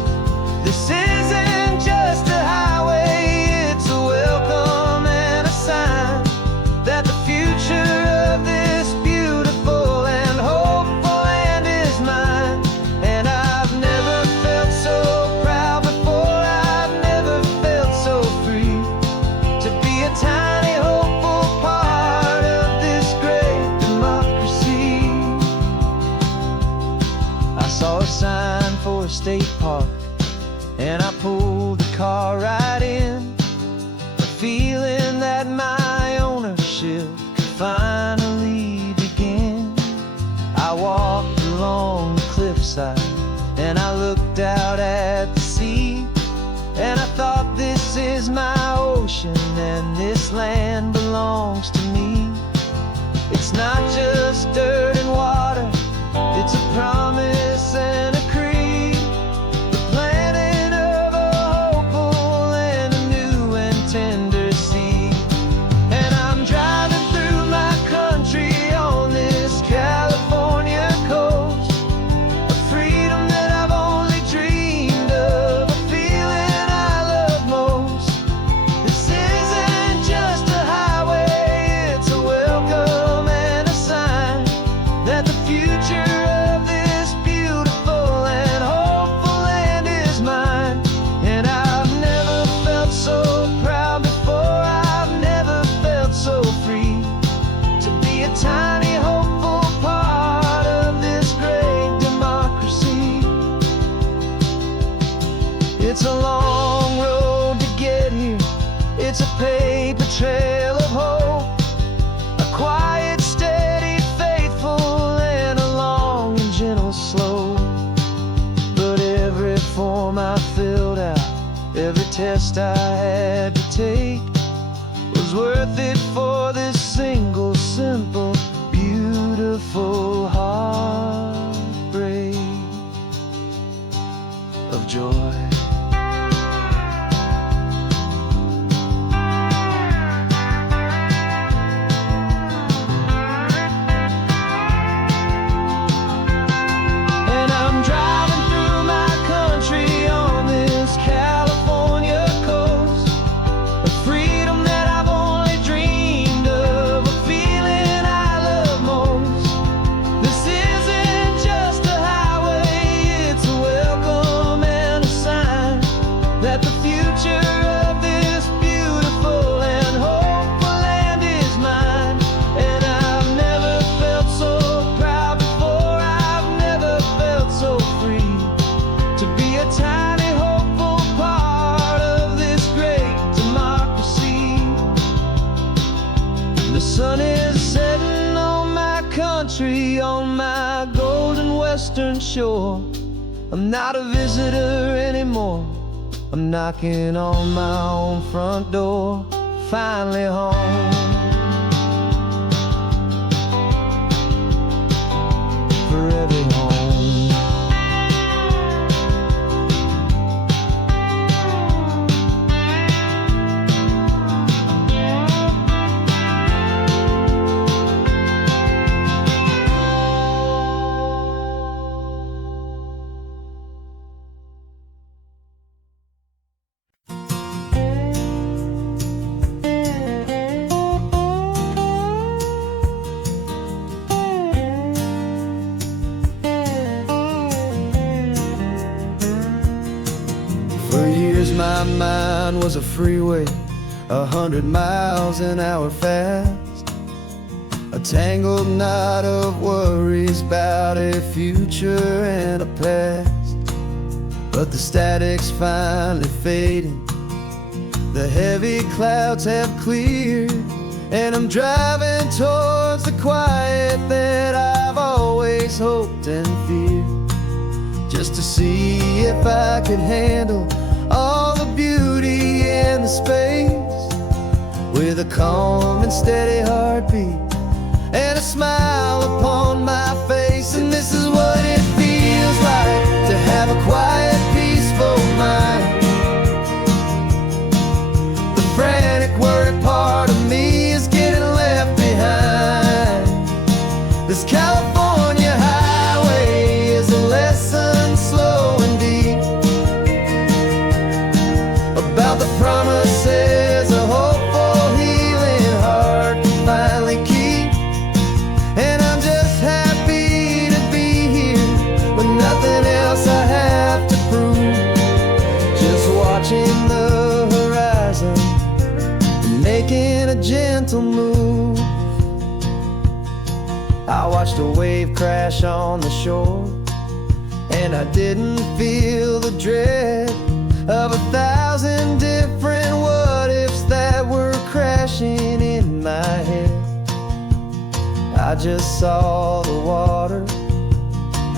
This isn't just a highway, it's a welcome and a sign that the future of this beautiful and hopeful land is mine. And I've never felt so proud before, I've never felt so free, to be a tiny hopeful part of this great democracy. I saw a sign for a state park, and I pulled the car right in, a feeling that my ownership could finally begin. I walked along the cliffside and I looked out at the sea, and I thought, this is my ocean and this land belongs belongs to me. It's not just dirt and water, it's a promise and a creed, the planting of a hopeful and a new and tender seed. And I'm driving through my country on this California coast, a freedom that I've only dreamed of, a feeling I love most. This isn't just a highway, it's a welcome and a sign that the future of this beautiful and hopeful land is mine. And I've never felt so proud before, I've never felt so free to be a tiny hopeful part of this great democracy. It's a long road to get here, it's a paper trail of hope, a quiet, steady, faithful, and a long and gentle slope. But every form I filled out, every test I had to take, was worth it for this single, simple, beautiful heartbreak of joy. And I'm driving through my country on this California coast, a freedom that I've only dreamed of, a feeling I love most. This isn't just a highway, it's a welcome and a sign that the future of this beautiful and hopeful land is mine. And I've never felt so proud before, I've never felt so free to be a tiny hopeful part of this great democracy. The sun is setting on my country, on my golden western shore. I'm not a visitor anymore, I'm knocking on my own front door, finally home. Forever home. For years my mind was a freeway, 100 miles an hour fast, a tangled knot of worries about a future and a past. But the static's finally fading, the heavy clouds have cleared, and I'm driving towards the quiet that I've always hoped and feared, just to see if I could handle all the beauty and the space, with a calm and steady heartbeat and a smile upon my face. And this is what it feels like to have a quiet, peaceful mind. The frantic, worried part of me is getting left behind. This California highway is a lesson slow and deep about the promises a hopeful, healing heart can finally keep. And I'm just happy to be here with nothing else I have to prove, just watching the horizon and making a gentle move. I watched a wave crash on the shore, and I didn't feel the dread of 1,000 different what-ifs that were crashing in my head. I just saw the water,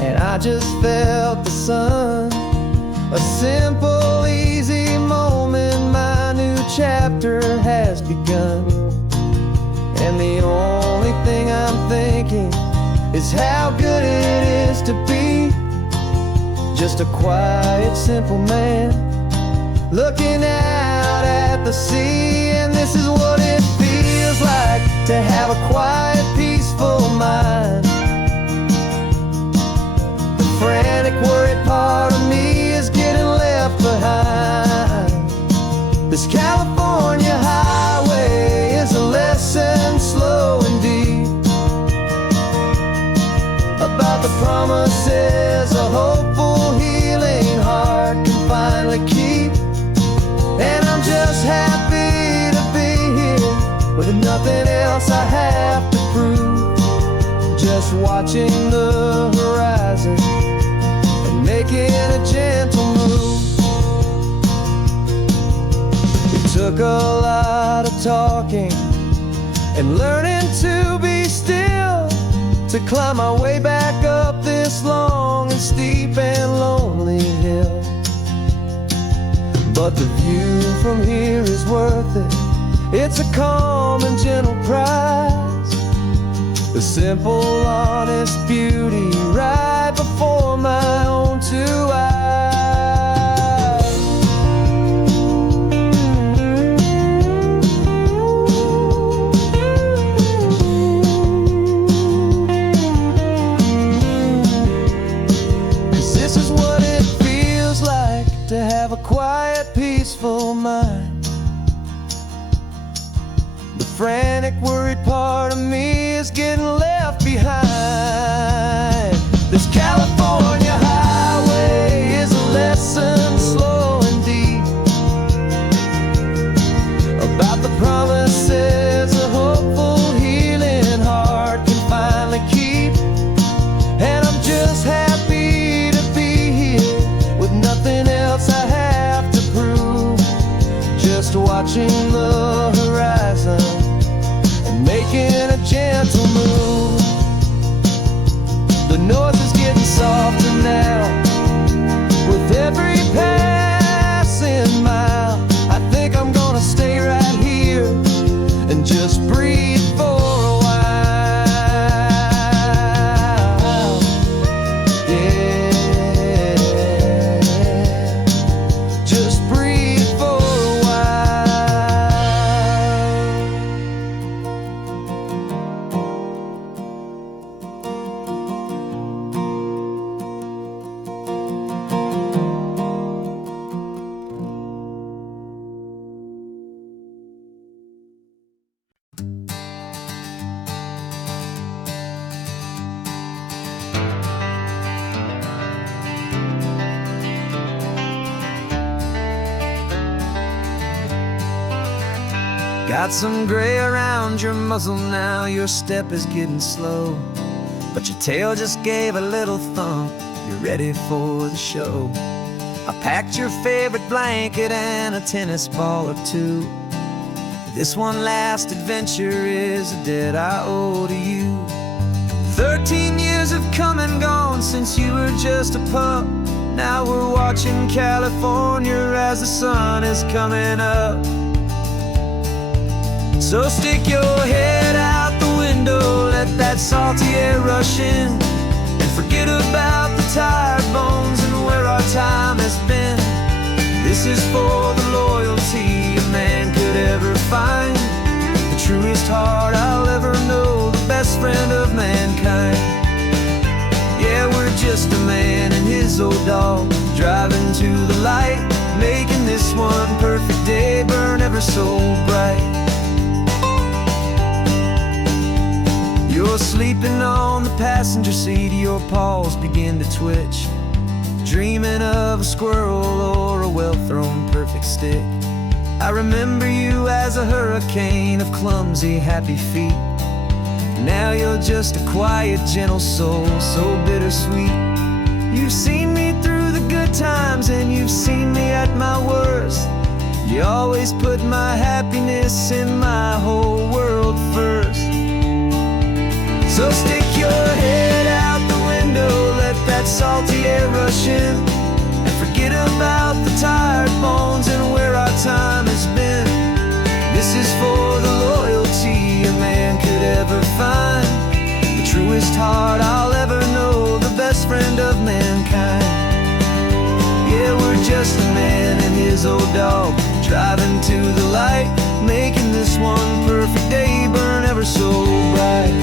and I just felt the sun. A simple, easy moment, my new chapter has begun. is how good it is to be just a quiet, simple man looking out at the sea. And this is what it feels like to have a quiet, peaceful mind. The frantic, worried part of me is getting left behind. This California highway is a lesson slow and deep about the promises a hopeful, healing heart can finally keep. And I'm just happy to be here with nothing else I have to prove, just watching the horizon and making a gentle move. It took a lot of talking and learning to be still to climb my way back up this long and steep and lonely hill. But the view from here is worth it. It's a calm and gentle prize, the simple, honest beauty right before my own two eyes. 'Cause this is what it feels like to have a quiet, peaceful mind. The frantic, worried part of me is getting left behind. This California highway is a lesson slow and deep about the promises a hopeful, healing heart can finally keep. And I'm just happy to be here with nothing else I have to prove, just watching the horizon and making a gentle move. The noise is getting softer now with every passing mile. I think I'm gonna stay right here and just breathe for a while. Yeah, just breathe for a while. Got some gray around your muzzle now, your step is getting slow, but your tail just gave a little thump, you're ready for the show. I packed your favorite blanket and a tennis ball or two. This one last adventure is a debt I owe to you. 13 years have come and gone since you were just a pup. Now we're watching California as the sun is coming up. So stick your head out the window, let that salty air rush in, and forget about the tired bones and where our time has been. This is for the loyalty a man could ever find, the truest heart I'll ever know, the best friend of mankind. Yeah, we're just a man and his old dog, driving to the light, making this one perfect day burn ever so bright. You're sleeping on the passenger seat, your paws begin to twitch, dreaming of a squirrel or a well-thrown perfect stick. I remember you as a hurricane of clumsy, happy feet. Now you're just a quiet, gentle soul, so bittersweet. You've seen me through the good times and you've seen me at my worst. You always put my happiness in my whole world first. So stick your head out the window, let that salty air rush in, and forget about the tired bones and where our time has been. This is for the loyalty a man could ever find, the truest heart I'll his old dog, driving to the light, making this one perfect day burn ever so bright.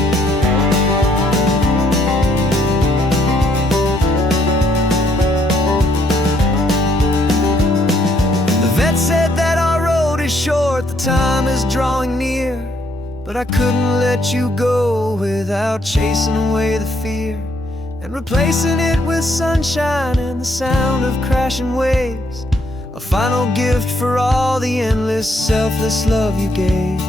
The vet said that our road is short, the time is drawing near, but I couldn't let you go without chasing away the fear and replacing it with sunshine and the sound of crashing waves. A final gift for all the endless, selfless love you gave.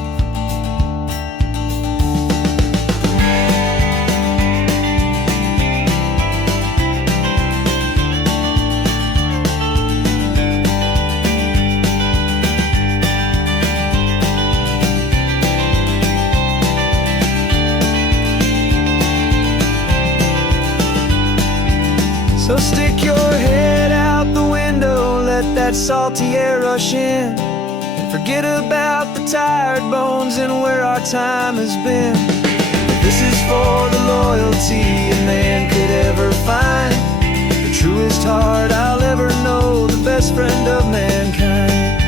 So stick your head out the window, let that salty air rush in, and forget about the tired bones and where our time has been. This is for the loyalty a man could ever find, the truest heart I'll ever know, the best friend of mankind.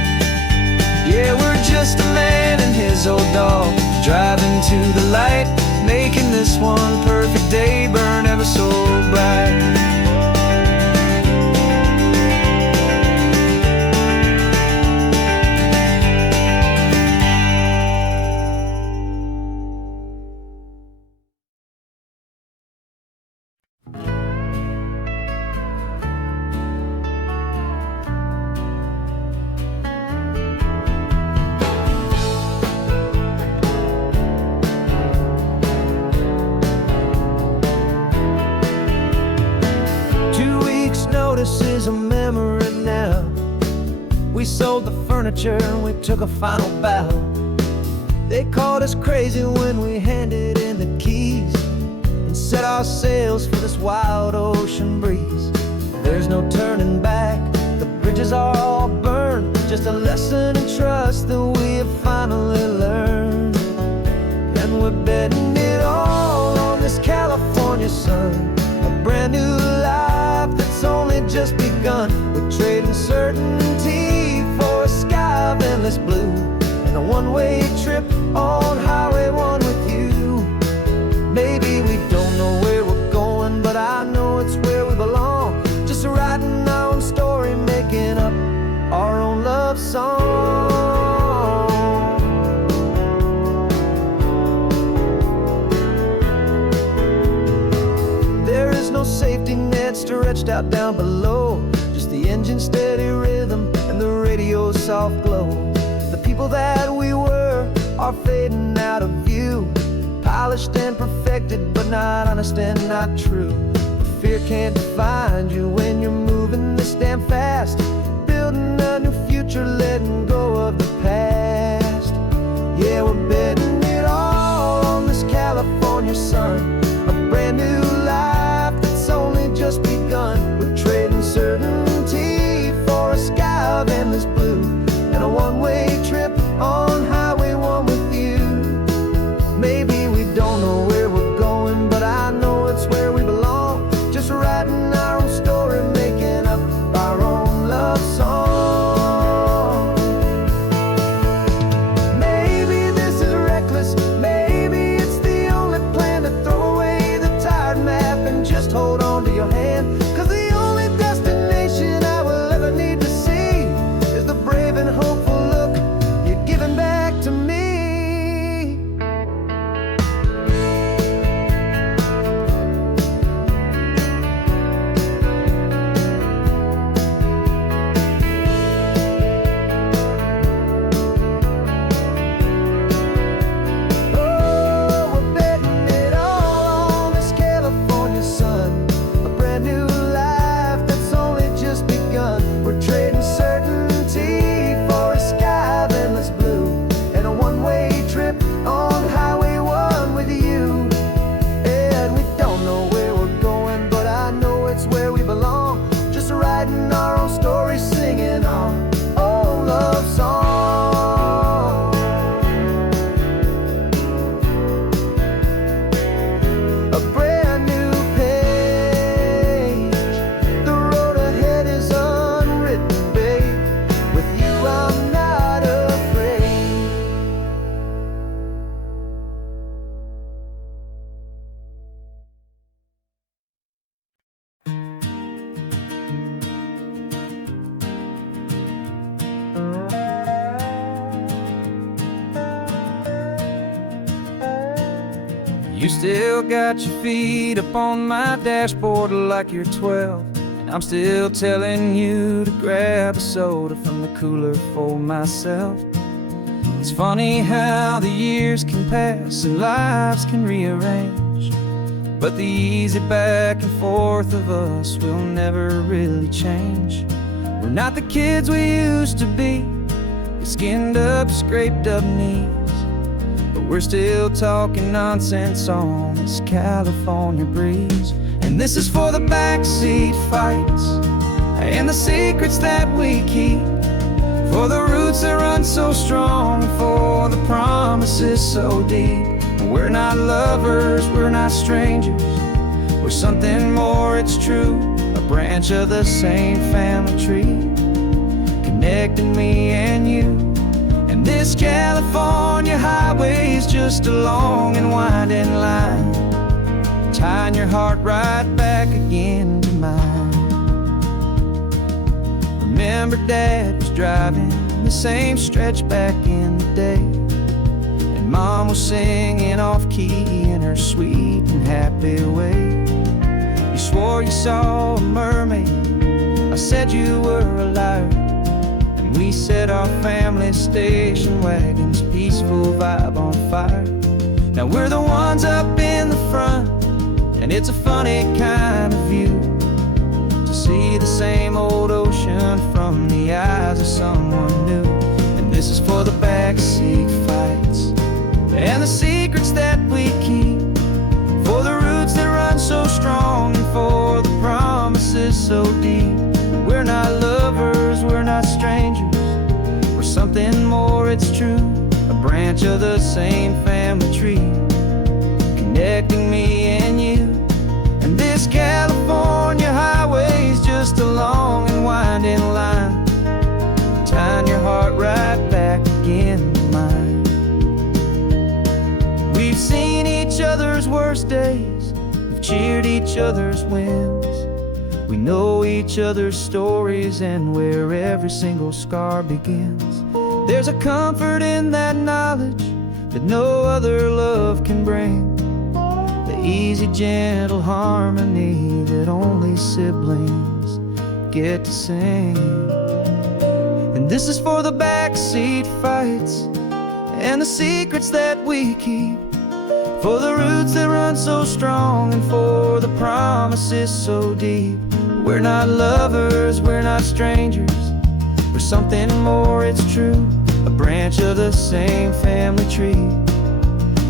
Yeah, we're just a man and his old dog, driving to the light, making this one perfect day burn ever so bright. 2 weeks' notice is a memory now. We sold the furniture and we took a final bow. They called us crazy when we handed in the keys and set our sails for this wild ocean breeze. There's no turning back, the bridges are all burned, just a lesson in trust that we have finally learned. And we're betting it all on this California sun, a brand new life that's only just begun. We're trading certainty for a sky of endless blue and a one-way trip on Highway 1 with you. Maybe we don't know where we're going, but I know it's where we belong. Just writing our own story, making up our own love song. There is no safety net stretched out down below, just the engine's steady rhythm and the radio's soft glow. The people that we were are fading out of view, polished and perfected, but not honest and not true. Fear can't find you when you're moving this damn fast, building a new future, letting go of the past. Yeah, we're betting it all on this California sun, a brand new life that's only just begun. We're trading certainty for a sky of endless blue and a one-way trip on Highway 1 with you. Maybe we don't know where we're going, but I know it's where we belong. Just writing our own story, making up our own love song. Maybe this is reckless, maybe it's the only plan to throw away the tired map and just hold on to your hand. 'Cause the only destination I will ever need to see is the brave and hopeful look You still got your feet up on my dashboard like you're 12, and I'm still telling you to grab a soda from the cooler for myself. It's funny how the years can pass and lives can rearrange, but the easy back and forth of us will never really change. We're not the kids we used to be, with skinned up, scraped up knees, but we're still talking nonsense on this California breeze. And this is for the backseat fights and the secrets that we keep, for the roots that run so strong, for the promises so deep. We're not lovers, we're not strangers, we're something more, it's true. A branch of the same family tree, connecting me and you. And this California highway's just a long and winding line, tying your heart right back again to mine. Remember Dad was driving the same stretch back in the day, and Mom was singing off-key in her sweet and happy way. You swore you saw a mermaid, I said you were a liar, and we set our family station wagon's peaceful vibe on fire. Now we're the ones up in the front, and it's a funny kind of view to see the same old ocean from the eyes of someone new. And this is for the backseat fights and the secrets that we keep, for the roots that run so strong, and for the promises so deep. We're not lovers, we're not strangers, we're something more, it's true. A branch of the same family tree, connecting me and you. And this California highway's just a long and winding line, tying your heart right back again to mine. We've seen each other's worst days, we've cheered each other's wins, we know each other's stories and where every single scar begins. There's a comfort in that knowledge that no other love can bring, the easy, gentle harmony that only siblings get to sing. And this is for the backseat fights and the secrets that we keep, for the roots that run so strong, and for the promises so deep. We're not lovers, we're not strangers, we're something more, it's true. A branch of the same family tree,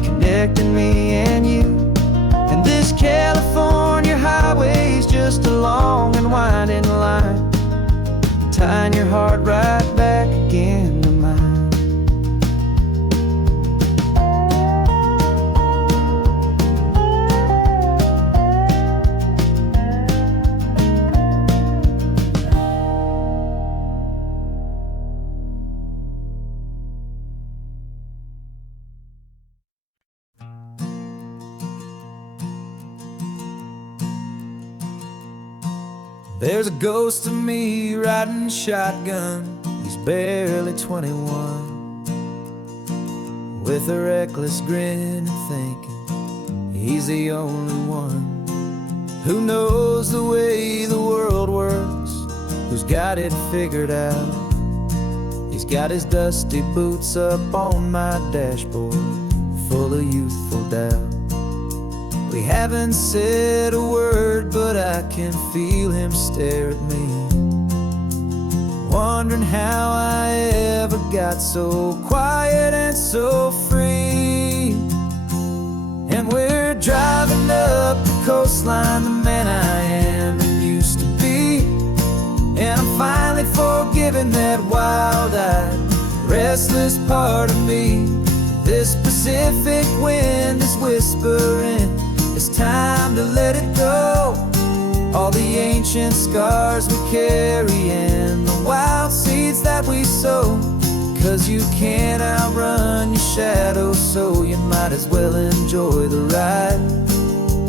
connecting me and you. And this California highway's just a long and winding line, tying your heart right back again to mine. There's a ghost of me riding shotgun, he's barely 21, with a reckless grin and thinking he's the only one who knows the way the world works, who's got it figured out. He's got his dusty boots up on my dashboard, full of youthful doubt. We haven't said a word, but I can feel him stare at me, wondering how I ever got so quiet and so free. And we're driving up the coastline, the man I am and used to be, and I'm finally forgiving that wild-eyed, restless part of me. This Pacific wind is whispering, it's time to let it go. All the ancient scars we carry and the wild seeds that we sow, 'cause you can't outrun your shadow, so you might as well enjoy the ride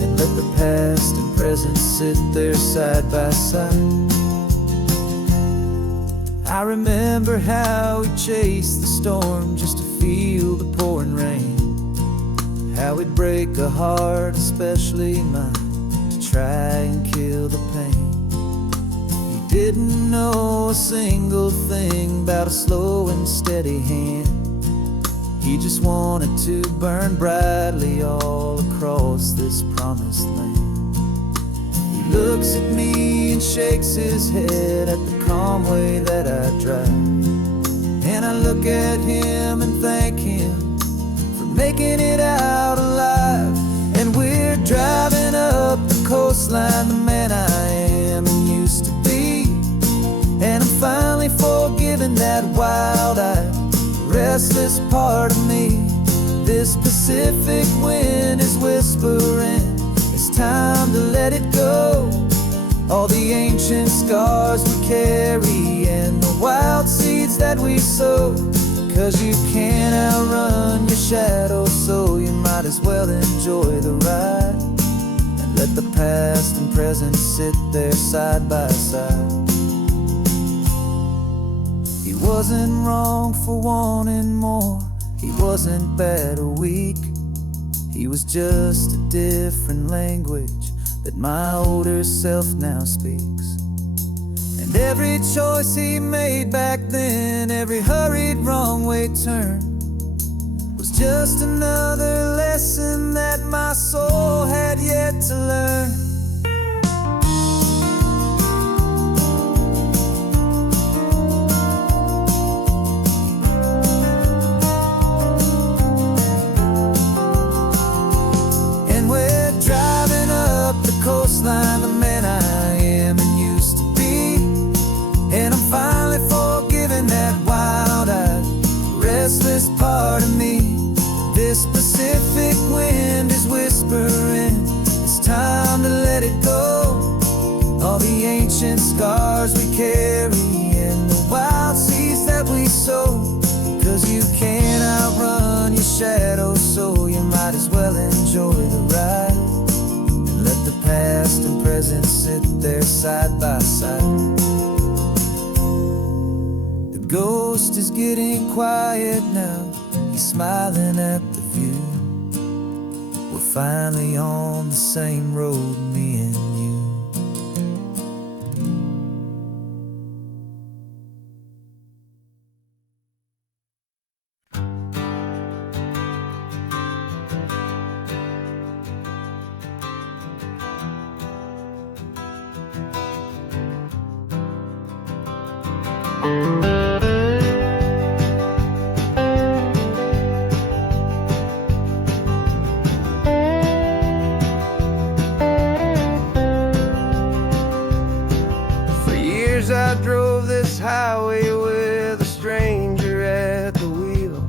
and let the past and present sit there side by side. I remember how we chased the storm just to feel the pouring rain, how we'd break a heart, especially mine, to try and kill the pain. He didn't know a single thing about a slow and steady hand. He just wanted to burn brightly all across this promised land. He looks at me and shakes his head at the calm way that I drive, and I look at him and thank him for making it out alive. And we're driving up the coastline, the man I am and used to be, and I'm finally forgiving that wild-eyed, restless part of me. This Pacific wind is whispering, it's time to let it go. All the ancient scars we carry and the wild seeds that we sow. 'Cause you can't outrun your shadow, so you might as well enjoy the ride, and let the past and present sit there side by side. He wasn't wrong for wanting more, he wasn't bad or weak. He was just a different language that my older self now speaks. And every choice he made back then, every hurried wrong way turn, was just another lesson that my soul had yet to learn. Coastline, the man I am and used to be, and I'm finally forgiving that wild-eyed, restless part of me. This Pacific wind is whispering, it's time to let it go. All the ancient scars we carry and the wild seeds that we sow. 'Cause you can't outrun your shadow, so you might as well enjoy the ride. Let the past and present sit there side by side. The ghost is getting quiet now, he's smiling at the view. We're finally on the same road, me and you. For years I drove this highway with a stranger at the wheel,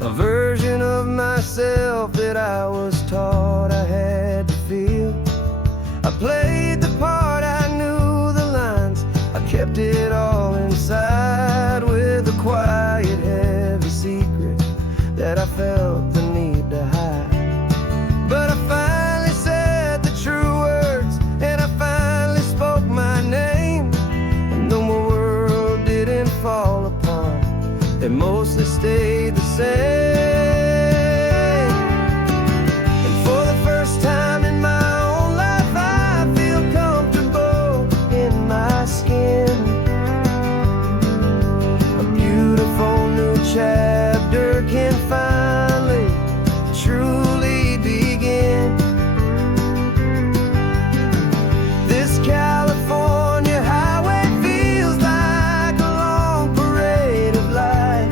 a version of myself that I was taught I had to feel. I played the part, I knew the lines, I kept it all inside with a quiet, heavy secret that I felt the need to hide. But I finally said the true words, and I finally spoke my name. And though my world didn't fall apart, it mostly stayed the same. And for the first time in my own life, I feel comfortable in my skin. A beautiful new chapter can finally truly begin. This California highway feels like a long parade of light.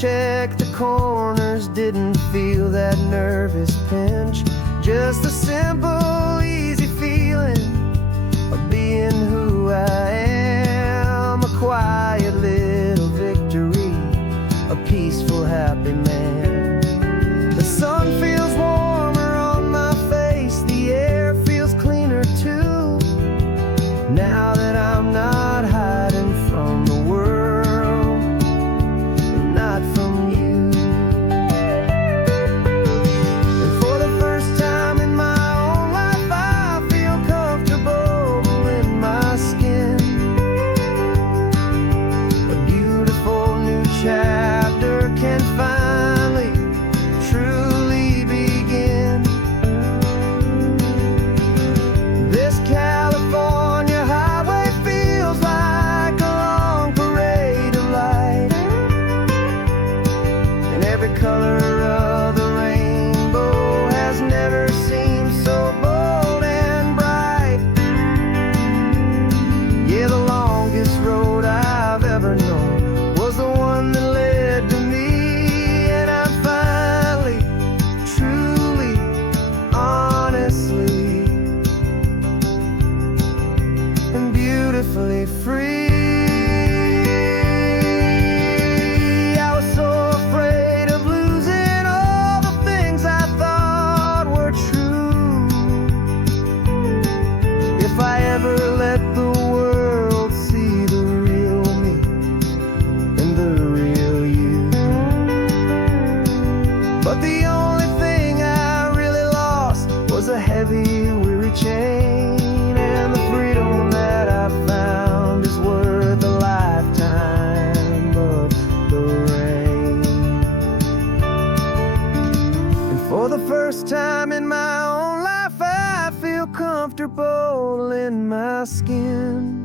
check the corners, didn't feel that nervous pinch. Just a simple, easy feeling of being who I am. A quiet little victory, a peaceful, happy man. The sun feels warmer on my face, the air feels cleaner too, now that I'm not hiding from the world and not from you. And for the first time in my own life, I feel comfortable in my skin. A beautiful new chapter can finally truly begin. This California highway feels like a long parade of light, and every color of the rainbow has never seemed so bold and bright. Yeah, the longest road I've ever known was the one that led to me, and I'm finally, truly, honestly, and beautifully free. I was so afraid of losing all the things I thought were true. If I ever let the world see the real me and the real you. But the only thing I really lost was a heavy, weary chain, and the freedom that I found is worth a lifetime of the rain. And for the first time in my own life, I feel comfortable in my skin.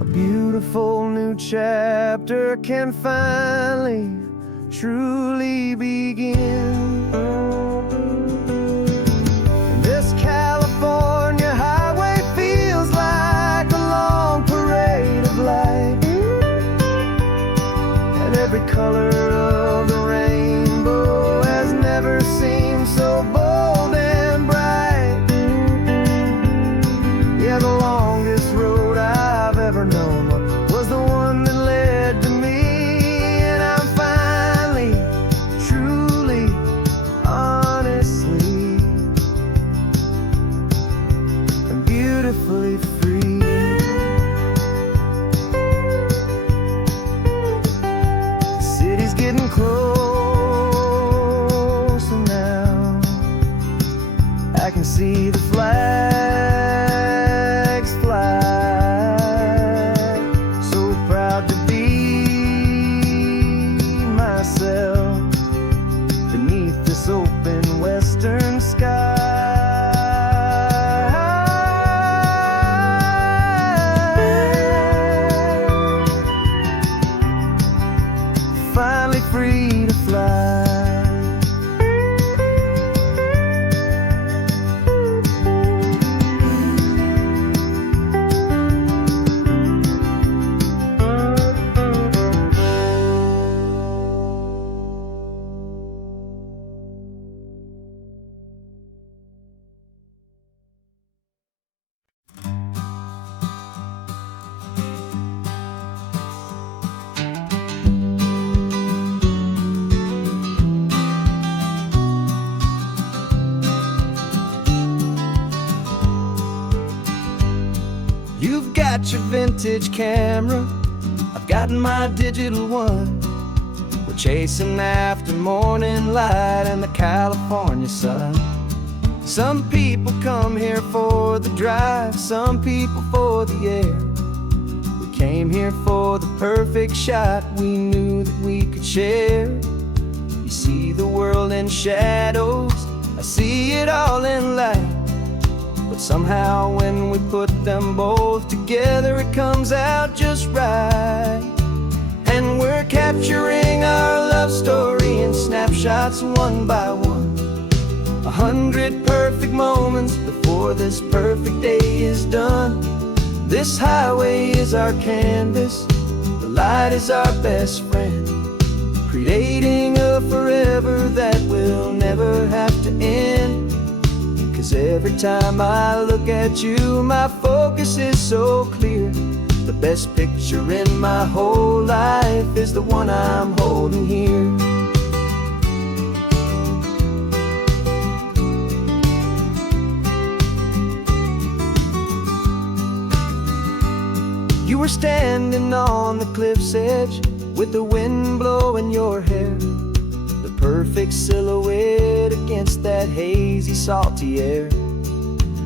A beautiful new chapter can finally, truly begin. This California highway feels like a long parade of light, and every color of the rainbow has never seemed so bold and bright. Yeah, the longest road I've ever known was the one that led to me, and I'm finally, truly, honestly, and beautifully free. The city's getting closer now. I can see the flags fly. So proud to be myself beneath this open western sky. Finally free to fly. You've got your vintage camera, I've got my digital one. We're chasing after morning light and the California sun. Some people come here for the drive, some people for the air. We came here for the perfect shot we knew that we could share. You see the world in shadows, I see it all in light. But somehow when we put them both together, it comes out just right. And we're capturing our love story in snapshots one by one. 100 perfect moments before this perfect day is done. This highway is our canvas, the light is our best friend, creating a forever that will never have to end. 'Cause every time I look at you, my focus is so clear. The best picture in my whole life is the one I'm holding here. You were standing on the cliff's edge with the wind blowing your hair, the perfect silhouette against that hazy, salty air.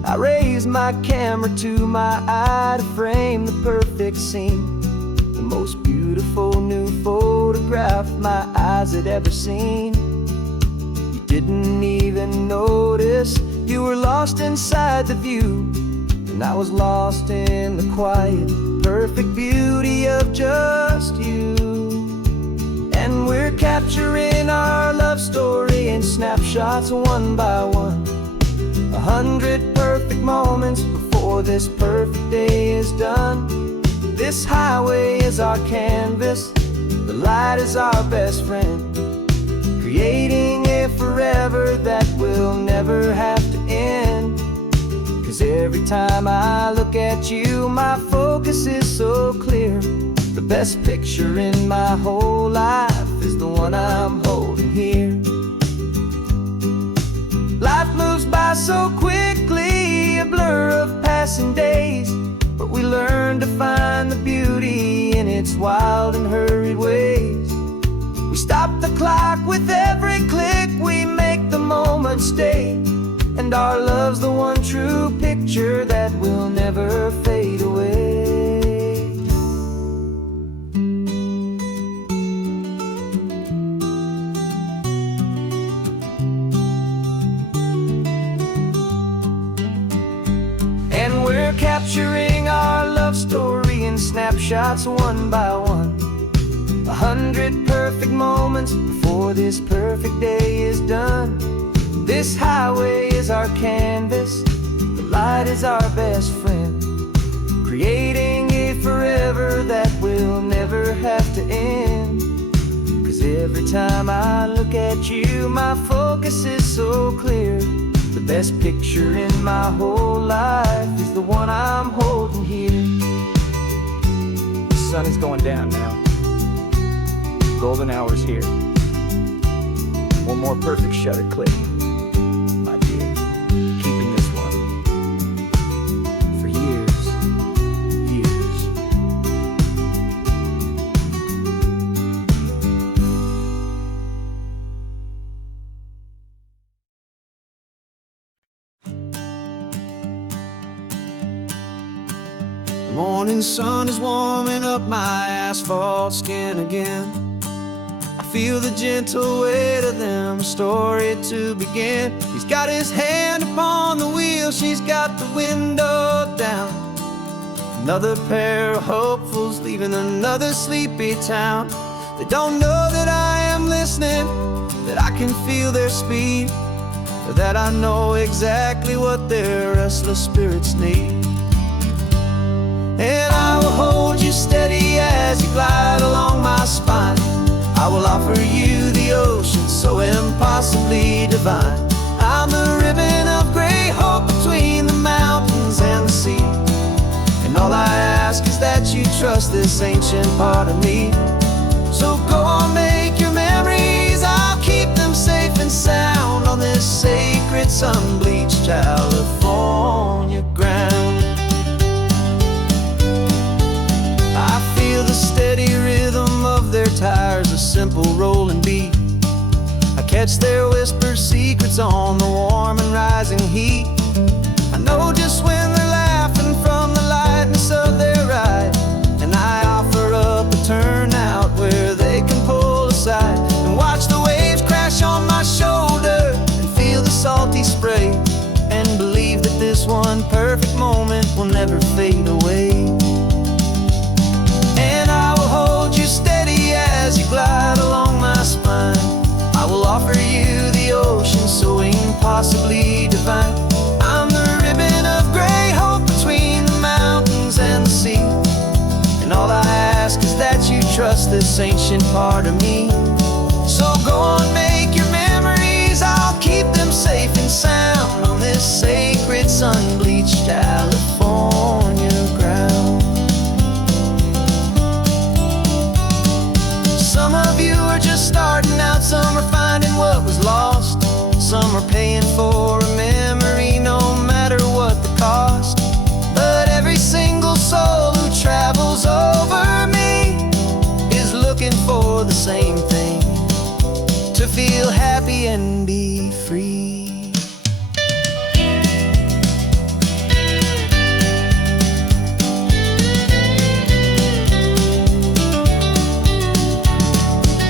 I raised my camera to my eye to frame the perfect scene, the most beautiful new photograph my eyes had ever seen. You didn't even notice you were lost inside the view, and I was lost in the quiet, perfect beauty of just you. And we're capturing our love story in snapshots one by one, 100 perfect moments before this perfect day is done. This highway is our canvas, the light is our best friend, creating a forever that will never have to end. 'Cause every time I look at you, my focus is so clear. The best picture in my whole life is the one I'm holding here. Life moves by so quickly, a blur of passing days, but we learn to find the beauty in its wild and hurried ways. We stop the clock with every click, we make the moment stay, and our love's the one true picture that will never fade away. And we're capturing our love story in snapshots one by one, 100 perfect moments before this perfect day is done. This highway is our canvas, the light is our best friend, creating a forever that will never have to end. 'Cause every time I look at you, my focus is so clear. The best picture in my whole life is the one I'm holding here. The sun is going down now. Golden hour's here. One more perfect shutter click, my dear, keeping this one for years, years. The morning sun is warming up my asphalt skin again. I feel the gentle weight of them, a story to begin. He's got his hand upon the wheel, she's got the window down. Another pair of hopefuls leaving another sleepy town. They don't know that I am listening, that I can feel their speed, or that I know exactly what their restless spirits need. And I will hold you steady as you glide along my spine. I will offer you the ocean so impossibly divine. I'm the ribbon of gray hope between the mountains and the sea, and all I ask is that you trust this ancient part of me. So go on, make your memories, I'll keep them safe and sound on this sacred sun-bleached California ground. I feel the steady rhythm of their tires, a simple rolling beat. I catch their whispered secrets on the warm and rising heat. I know just when they're laughing from the lightness of their ride, and I offer up a turnout where they can pull aside and watch the waves crash on my shoulder and feel the salty spray, and believe that this one perfect moment will never fade away. And I will hold you steady as you glide along my spine. I will offer you the ocean so impossibly divine. I'm the ribbon of gray hope between the mountains and the sea, and all I ask is that you trust this ancient part of me. So go on, make your memories, I'll keep them safe and sound on this sacred sun-bleached California ground. Some of you are just starting out, some are finding what was lost, some are paying for a memory no matter what the cost. But every single soul who travels over me is looking for the same thing, to feel happy and be free.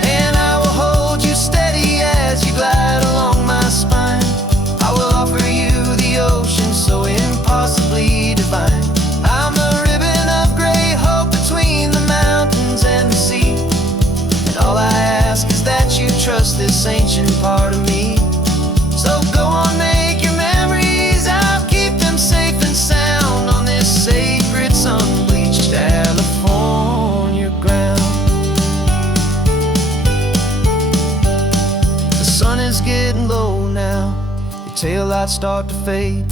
And I will hold you steady as you glide along my spine. I will offer you the ocean so impossibly divine. I'm the ribbon of gray hope between the mountains and the sea. And all I ask is that you trust this ancient part of me. So go on, make your memories, I'll keep them safe and sound on this sacred sun-bleached California ground. The sun is getting low now, your taillights start to fade.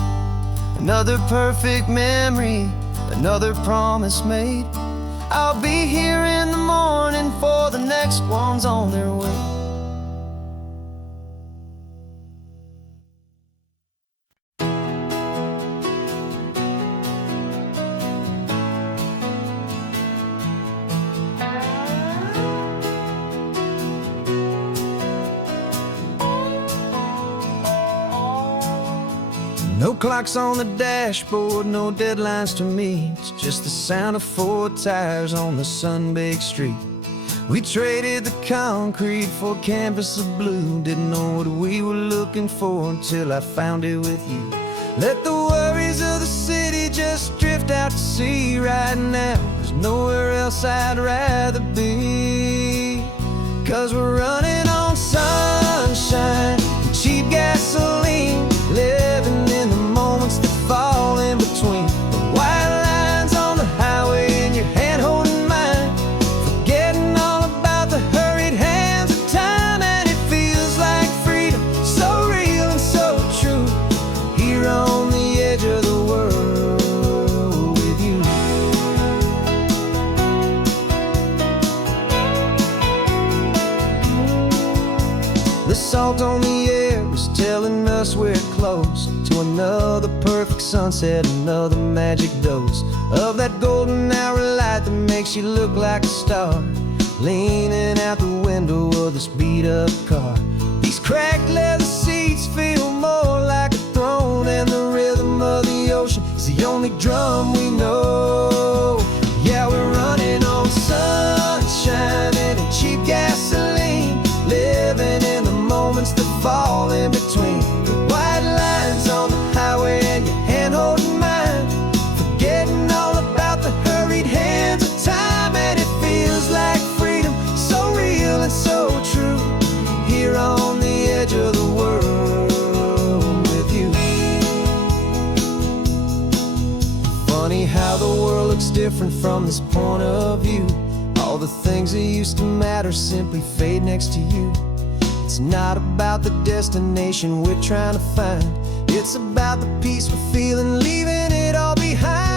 Another perfect memory, another promise made. I'll be here in the morning for the next ones on their way. No clocks on the dashboard, no deadlines to meet. It's just the sound of 4 tires on the sun-baked street. We traded the concrete for a canvas of blue. Didn't know what we were looking for until I found it with you. Let the worries of the city just drift out to sea right now. There's nowhere else I'd rather be. 'Cause we're running on sunshine and cheap gasoline, living in the moments that fall in between. The white lines on the highway and your hand holding mine, forgetting all about the hurried hands of time. And it feels like freedom, so real and so true, here on the edge of the world with you. The salt on the air is telling us we're close to another perfect sunset, another magic dose of that golden hour light that makes you look like a star, leaning out the window of this beat-up car. These cracked leather seats feel more like a throne, and the rhythm of the ocean is the only drum we know. Yeah, we're running on sunshine and cheap gasoline, living in the moments that fall in between. The white lines on the highway and your hand holding mine, forgetting all about the hurried hands of time. And it feels like freedom, so real and so true, here on the edge of the world with you. Funny how the world looks different from this point of view. All the things that used to matter simply fade next to you. It's not about the destination we're trying to find, it's about the peace we're feeling, leaving it all behind.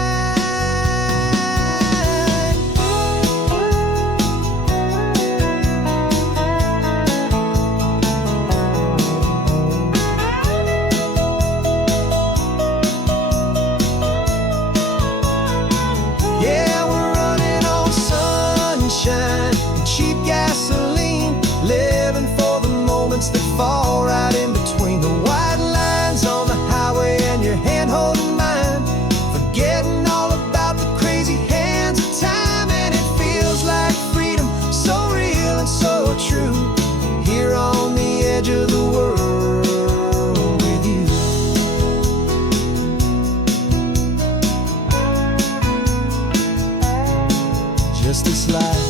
Yeah, we're running on sunshine and cheap gasoline, living for the moments that fall right in between. The white lines on the highway and your hand holding mine, forgetting all about the crazy hands of time. And it feels like freedom, so real and so true, here on the edge of the world with you. Just this life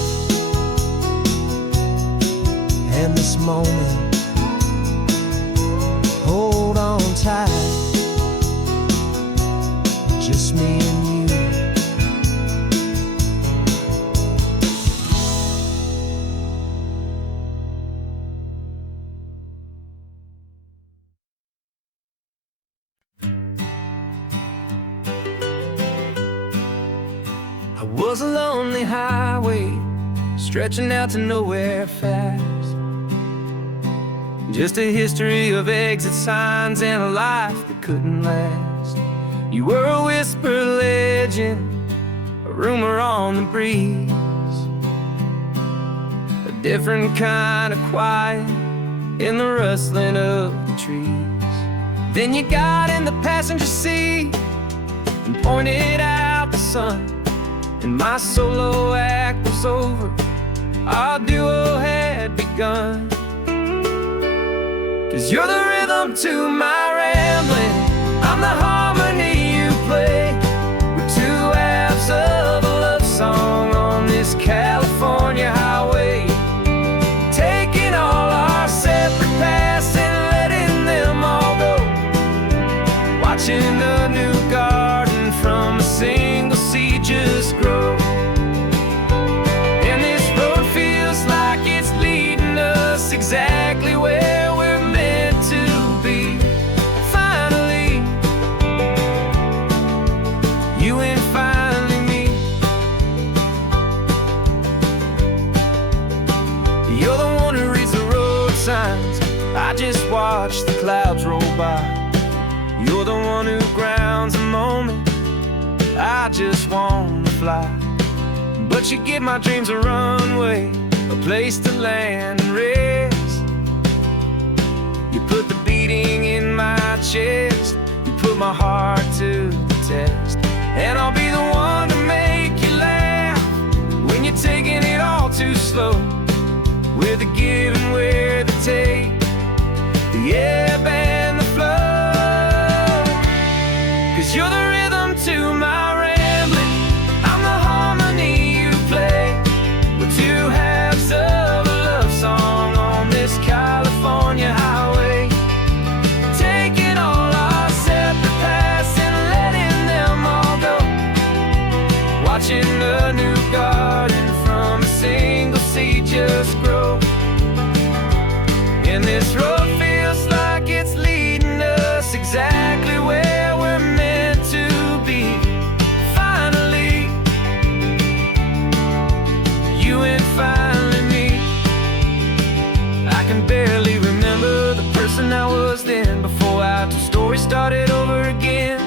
and this moment, hold on tight, just me and you. was a lonely highway stretching out to nowhere fast. Just a history of exit signs and a life that couldn't last. You were a whisper legend, a rumor on the breeze, a different kind of quiet in the rustling of the trees. Then you got in the passenger seat and pointed out the sun, and my solo act was over, our duo had begun. 'Cause you're the rhythm to my rambling, I'm the harmony you play. We're two halves of a love song on this California highway, taking all our separate paths and letting them all go, watching a new garden from a single seed just grow. And this road feels like it's leading us exactly where we're meant to be. Finally, you and finally me. You're the one who reads the road signs, I just watch the clouds roll by. You're the one who grounds a moment, I just wanna fly. But you give my dreams a runway, a place to land and rest. You put the beating in my chest, you put my heart to the test. And I'll be the one to make you laugh when you're taking it all too slow. We're the give and we're the take, the ebb and the flow. 'Cause you're the rhythm to my rambling, I'm the harmony you play. We're two halves of a love song on this California highway, taking all our separate paths and letting them all go, watching a new garden from a single seed just grow. And this road feels like it's leading us exactly where we're meant to be. Finally, you and finally me. I can barely remember the person I was then, before our two stories started over again.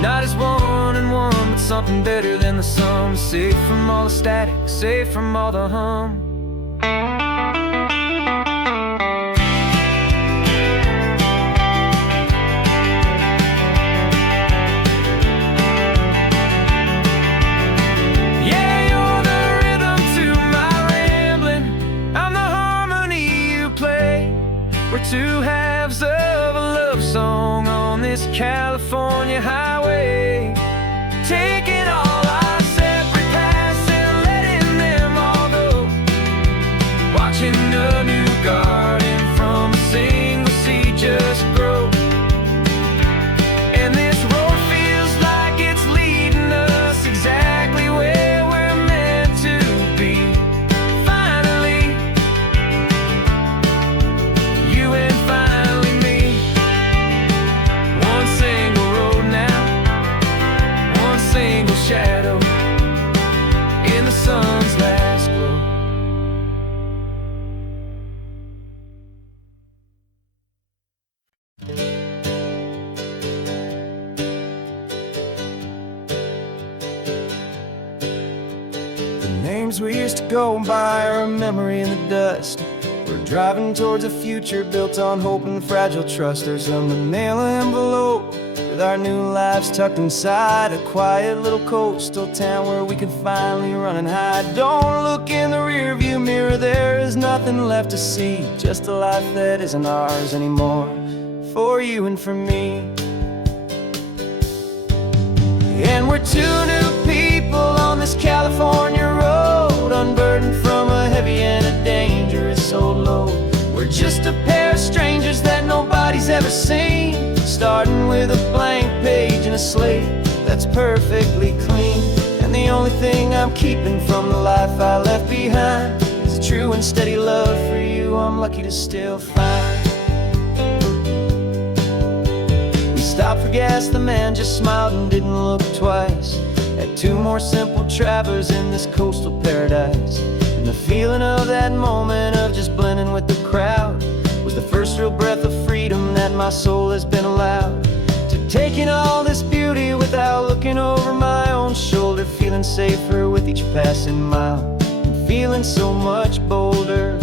Not as one and one, but something better than the sum. Safe from all the static, safe from all the hum. We're two halves of a love song on this California highway, taking all our separate paths and letting them all go, watching a new garden from a single seed just grow. And this road feels like it's leading us exactly where we're meant to be. Finally, you and finally me. One single road now, one single shadow in the sun's last glow. The names we used to go by are a memory in the dust. We're driving towards a future built on hope and fragile trust. There's a manila envelope with our new lives tucked inside, a quiet little coastal town where we could finally run and hide. Don't look in the rear view mirror, there is nothing left to see, just a life that isn't ours anymore, for you and for me. And we're two new people on this California road, unburdened from a heavy and a dangerous old load. We're just a pair of strangers that nobody's ever seen, starting with a blank page and a slate that's perfectly clean. And the only thing I'm keeping from the life I left behind is a true and steady love for you I'm lucky to still find. We stopped for gas, the man just smiled and didn't look twice. At two more simple travelers in this coastal paradise. And the feeling of that moment of just blending with the crowd was the first real breath of freedom that my soul has been allowed to take in all this beauty without looking over my own shoulder, feeling safer with each passing mile and feeling so much bolder.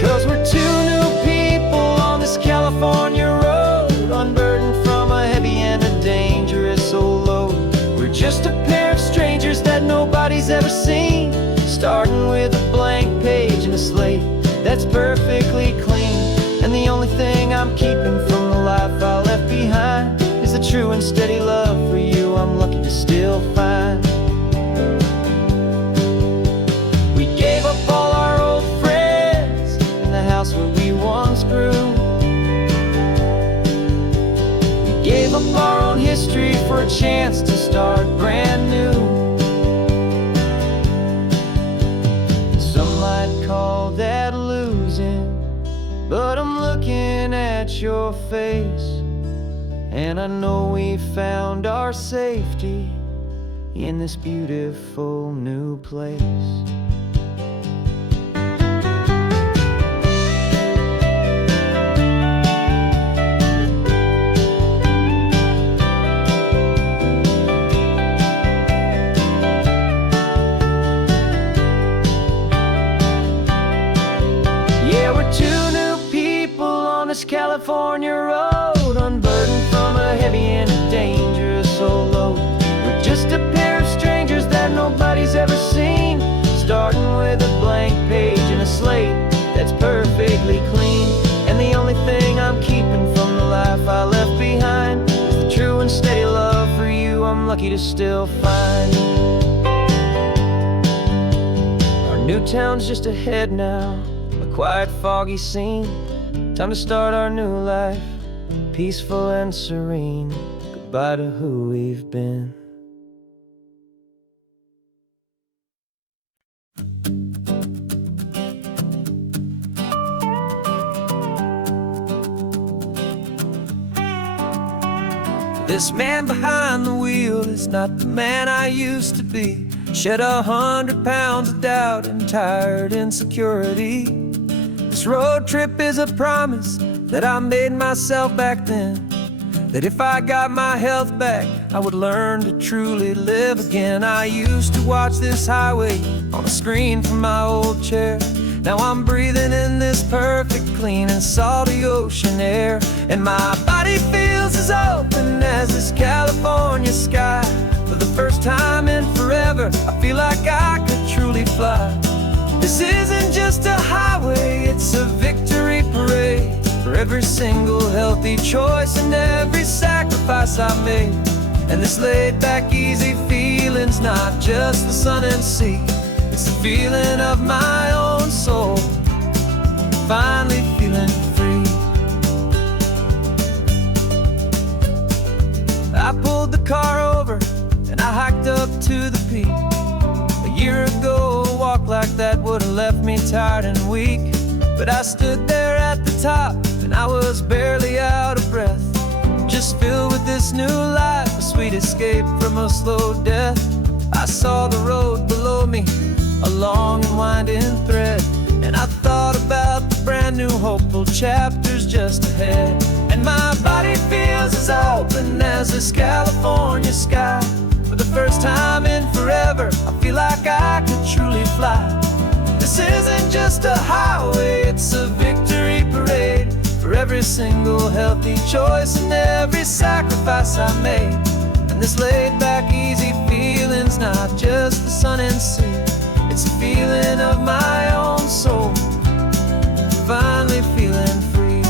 'Cause we're two new people on this California road, unburdened from a heavy and a dangerous old load. We're just a pair of strangers that nobody's ever seen, starting with a blank page and a slate that's perfectly clean. And the only thing I'm keeping from the life I left behind is the true and steady love for you I'm lucky to still find. We gave up all our old friends in the house where we once grew. We gave up our own history for a chance to start brand new. Some might call that losing, but I'm looking at your face, and I know we found our safety in this beautiful new place. Yeah, we're two new people on this California road, unburdened from a heavy and a dangerous old load. We're just a pair of strangers that nobody's ever seen, starting with a blank page and a slate that's perfectly clean. And the only thing I'm keeping from the life I left behind is the true and steady love for you I'm lucky to still find. Our new town's just ahead now, a quiet, foggy scene. Time to start our new life, peaceful and serene. Goodbye to who we've been. This man behind the wheel is not the man I used to be. Shed 100 pounds of doubt and tired insecurity. This road trip is a promise that I made myself back then, that if I got my health back, I would learn to truly live again. I used to watch this highway on a screen from my old chair. Now I'm breathing in this perfect, clean and salty ocean air. And my body feels as open as this California sky. For the first time in forever, I feel like I could truly fly. This isn't just a highway, it's a victory parade for every single healthy choice and every sacrifice I made. And this laid back, easy feeling's not just the sun and sea, it's the feeling of my own soul, finally feeling free. I pulled the car over and I hiked up to the peak. A year ago, a walk like that would've left me tired and weak. But I stood there at the top and I was barely out of breath, just filled with this new life, a sweet escape from a slow death. I saw the road below me, a long and winding thread, and I thought about the brand new hopeful chapters just ahead. And my body feels as open as this California sky. For the first time in forever, I feel like I could truly fly. This isn't just a highway, it's a victory parade for every single healthy choice and every sacrifice I made. And this laid back, easy feeling's not just the sun and sea, it's a feeling of my own soul, finally feeling free.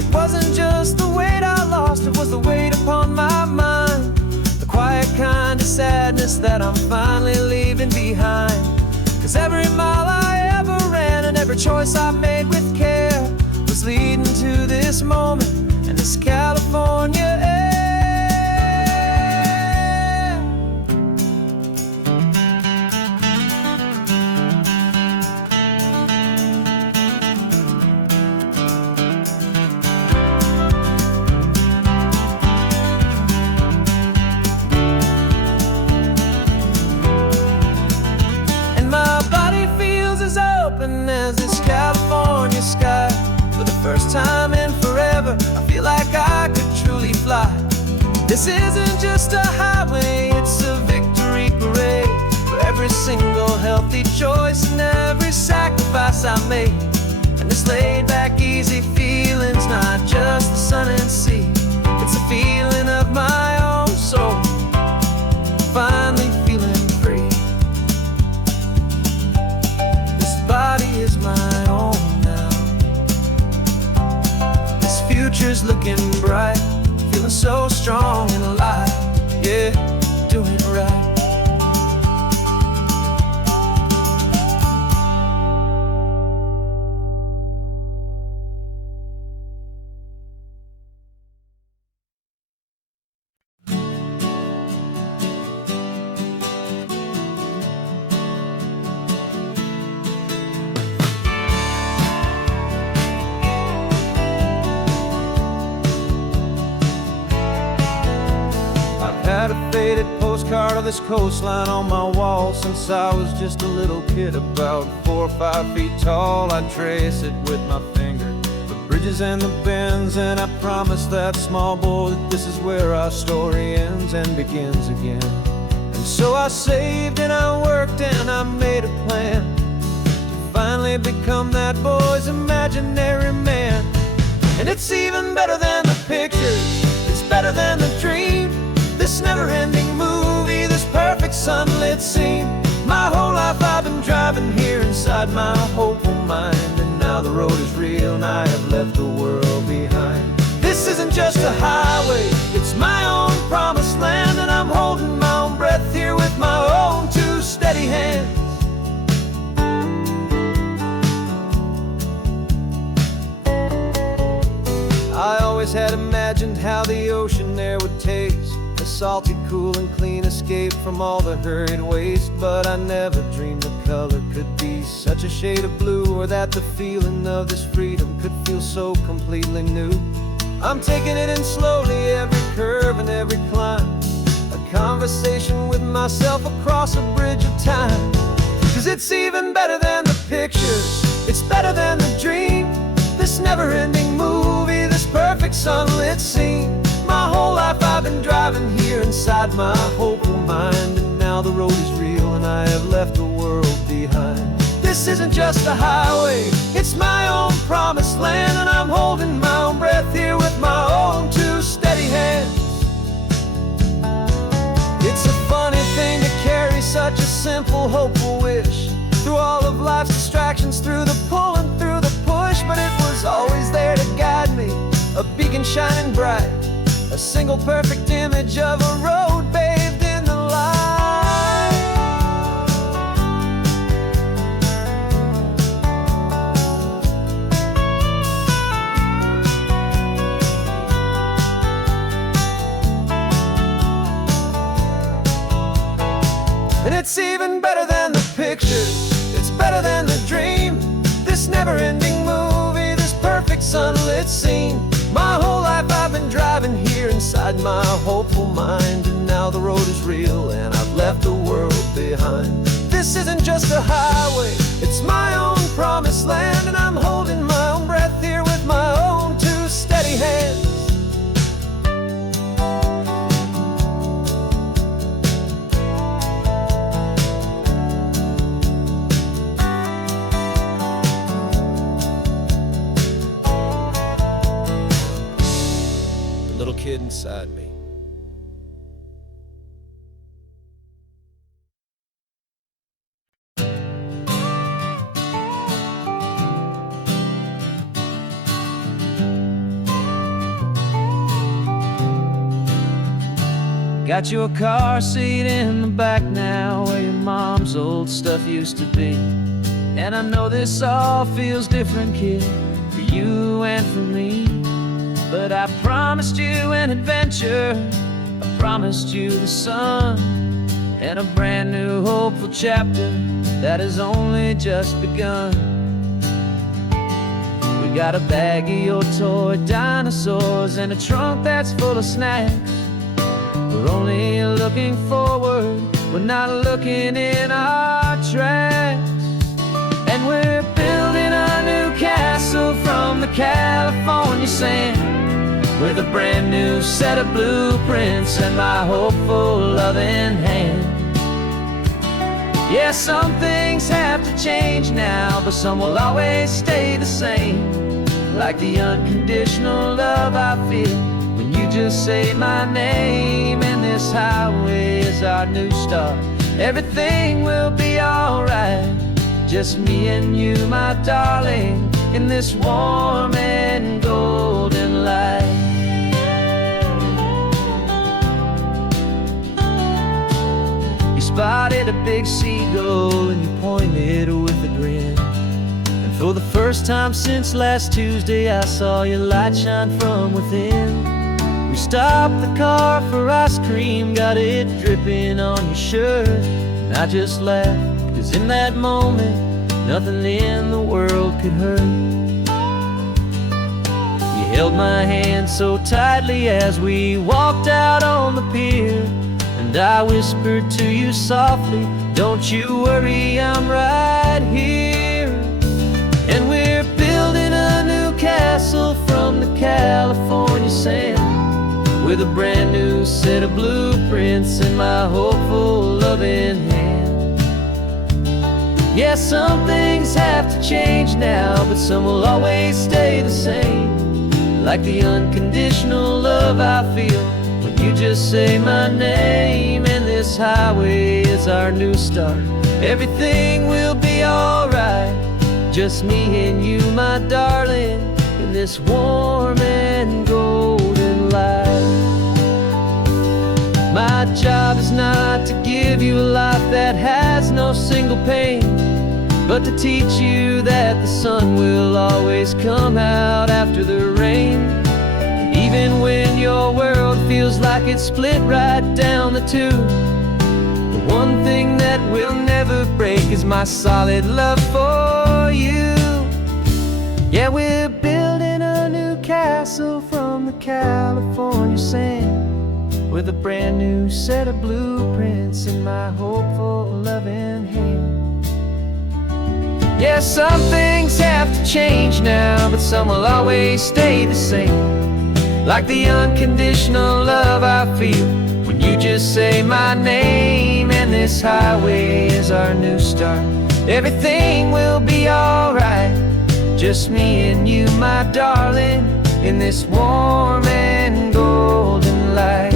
It wasn't just the weight I lost, it was the weight upon my mind, the quiet kind of sadness that I'm finally leaving behind. 'Cause every mile I ever ran and every choice I made with care was leading to this moment and this California air. first time in forever, I feel like I could truly fly. This isn't just a highway, it's a victory parade for every single healthy choice and every sacrifice I made. And this laid back, easy feeling's not just the sun and sea, it's a feeling of my own soul, finally feeling free. This body is my own now. This future's looking bright, feeling so strong and alive. Yeah, doing it right. Had a faded postcard of this coastline on my wall since I was just a little kid, about 4 or 5 feet tall. I trace it with my finger, the bridges and the bends, and I promise that small boy that this is where our story ends and begins again. And so I saved and I worked and I made a plan to finally become that boy's imaginary man. And it's even better than the pictures, it's better than the dream, this never-ending movie, this perfect sunlit scene. My whole life I've been driving here inside my hopeful mind, and now the road is real and I have left the world behind. This isn't just a highway, it's my own promised land, and I'm holding my own breath here with my own 2 steady hands. I always had imagined how the ocean there would taste, a salty, cool and clean escape from all the hurried waste. But I never dreamed the color could be such a shade of blue, or that the feeling of this freedom could feel so completely new. I'm taking it in slowly, every curve and every climb, a conversation with myself across a bridge of time. 'Cause it's even better than the pictures, it's better than the dream, this never-ending movie, this perfect sunlit scene. My whole life I've been driving here inside my hopeful mind, and now the road is real and I have left the world behind. This isn't just a highway, it's my own promised land, and I'm holding my own breath here with my own 2 steady hands. It's a funny thing to carry such a simple, hopeful wish through all of life's distractions, through the pull and through the push, but it was always there to guide me, a beacon shining bright, a single perfect image of a road bathed in the light. And it's even better than the pictures, it's better than the dream, this never-ending movie, this perfect sunlit scene. My whole life I've been driving here inside my hopeful mind, and now the road is real and I've left the world behind. This isn't just a highway, it's my own promised land, and I'm holding my own breath here with my own 2 steady hands. Little kid inside me. Got your car seat in the back now, where your mom's old stuff used to be. And I know this all feels different, kid, for you and for me. But I promised you an adventure, I promised you the sun, and a brand new hopeful chapter that has only just begun. We got a bag of your toy dinosaurs and a trunk that's full of snacks. We're only looking forward, we're not looking in our tracks. And we're building a new castle from the California sand, with a brand new set of blueprints and my hopeful loving hand. Yeah, some things have to change now, but some will always stay the same. Like the unconditional love I feel when you just say my name. And this highway is our new start. Everything will be alright. Just me and you, my darling, in this warm and golden light. You spotted a big seagull and you pointed with a grin. And for the first time since last Tuesday, I saw your light shine from within. We stopped the car for ice cream, got it dripping on your shirt. And I just laughed, 'cause in that moment, nothing in the world could hurt. You held my hand so tightly as we walked out on the pier. And I whispered to you softly, don't you worry, I'm right here. And we're building a new castle from the California sand, with a brand new set of blueprints in my hopeful loving hand. Yeah, some things have to change now, but some will always stay the same. Like the unconditional love I feel when you just say my name. And this highway is our new start. Everything will be alright. Just me and you, my darling, in this warm and golden light. My job is not to give you a life that has no single pain, but to teach you that the sun will always come out after the rain. Even when your world feels like it's split right down the two, the one thing that will never break is my solid love for you. Yeah, we're building a new castle from the California sand, with a brand new set of blueprints in my hopeful loving hand. Yeah, some things have to change now, but some will always stay the same. Like the unconditional love I feel when you just say my name. And this highway is our new start. Everything will be alright. Just me and you, my darling, in this warm and golden light.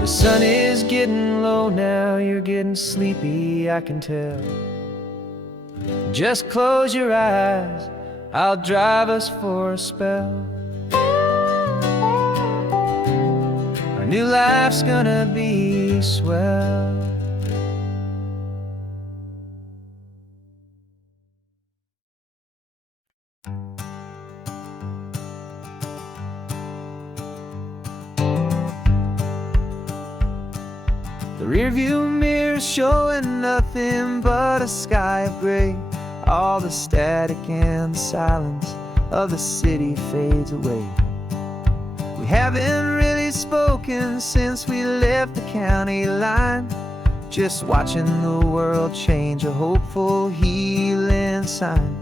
The sun is getting low now, you're getting sleepy, I can tell. Just close your eyes, I'll drive us for a spell. Our new life's gonna be swell. The rearview mirror's showing nothing but a sky of gray. All the static and the silence of the city fades away. We haven't really spoken since we left the county line, just watching the world change, a hopeful healing sign.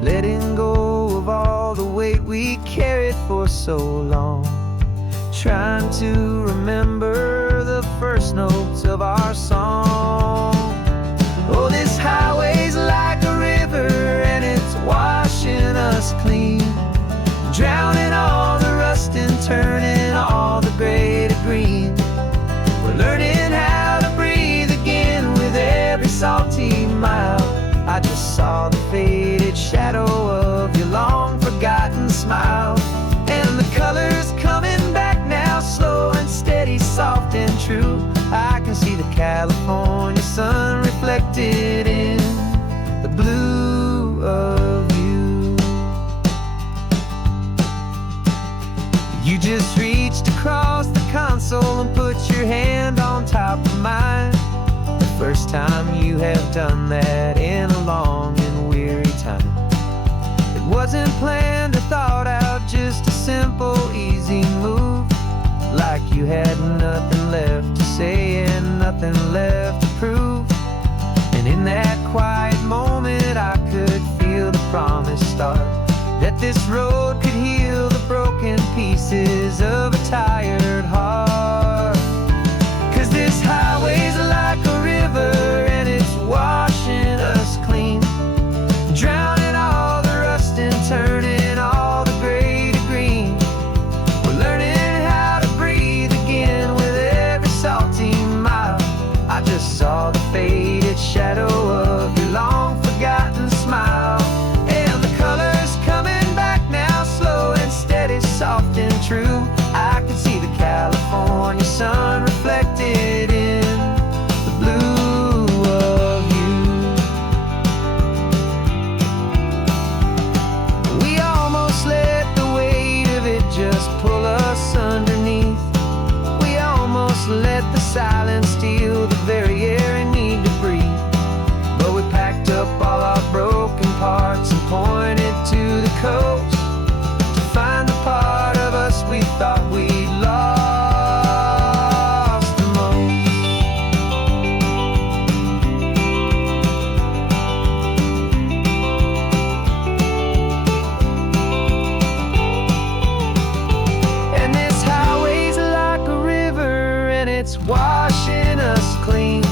Letting go of all the weight we carried for so long, trying to remember the first notes of our song. Oh, this highway's like a river and it's washing us clean, drowning all the rust and turning all the gray to green. We're learning how to breathe again with every salty mile. I just saw the faded shadow of your long forgotten smile. And the colors coming back now, slow and steady, soft and true. I can see the California sun reflected in the blue of you. You just reached across the console and put your hand on top of mine. The first time you have done that in a long and weary time. It wasn't planned or thought out, just a simple, easy move. Like you had nothing left to say and nothing left to prove. And in that quiet moment, I could feel the promise start, that this road could heal the broken pieces of a tired heart. 'Cause this highway's like a river and it's washing us clean, drowning all the rust and turning all the gray to green. We're learning how to breathe again with every salty mile. I just saw the faded shadow of your long forgotten smile, and the colors coming back now, slow and steady, soft and true. I could see the California sun reflected in the blue of you. We almost let the weight of it just pull us underneath. We almost let the silence steal the very air I need to breathe. But we packed up all our broken parts and pointed to the coast to find the part of us we thought we'd lost the most. And this highway's like a river and it's washing us clean,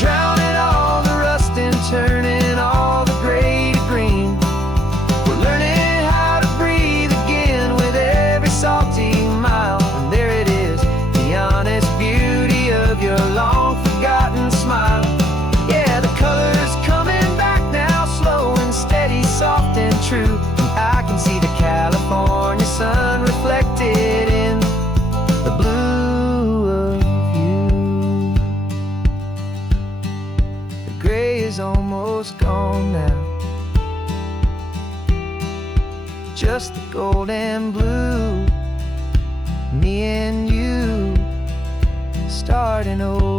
drowning all the rust and turning all the gray to green. We're learning how to breathe again with every salty mile. And there it is, the honest beauty of your long forgotten smile. Yeah, the colors coming back now, slow and steady, soft and true. I can see the California sun reflected in the blue of you. The gray is almost gone now, just the gold and blue. Me and you starting over.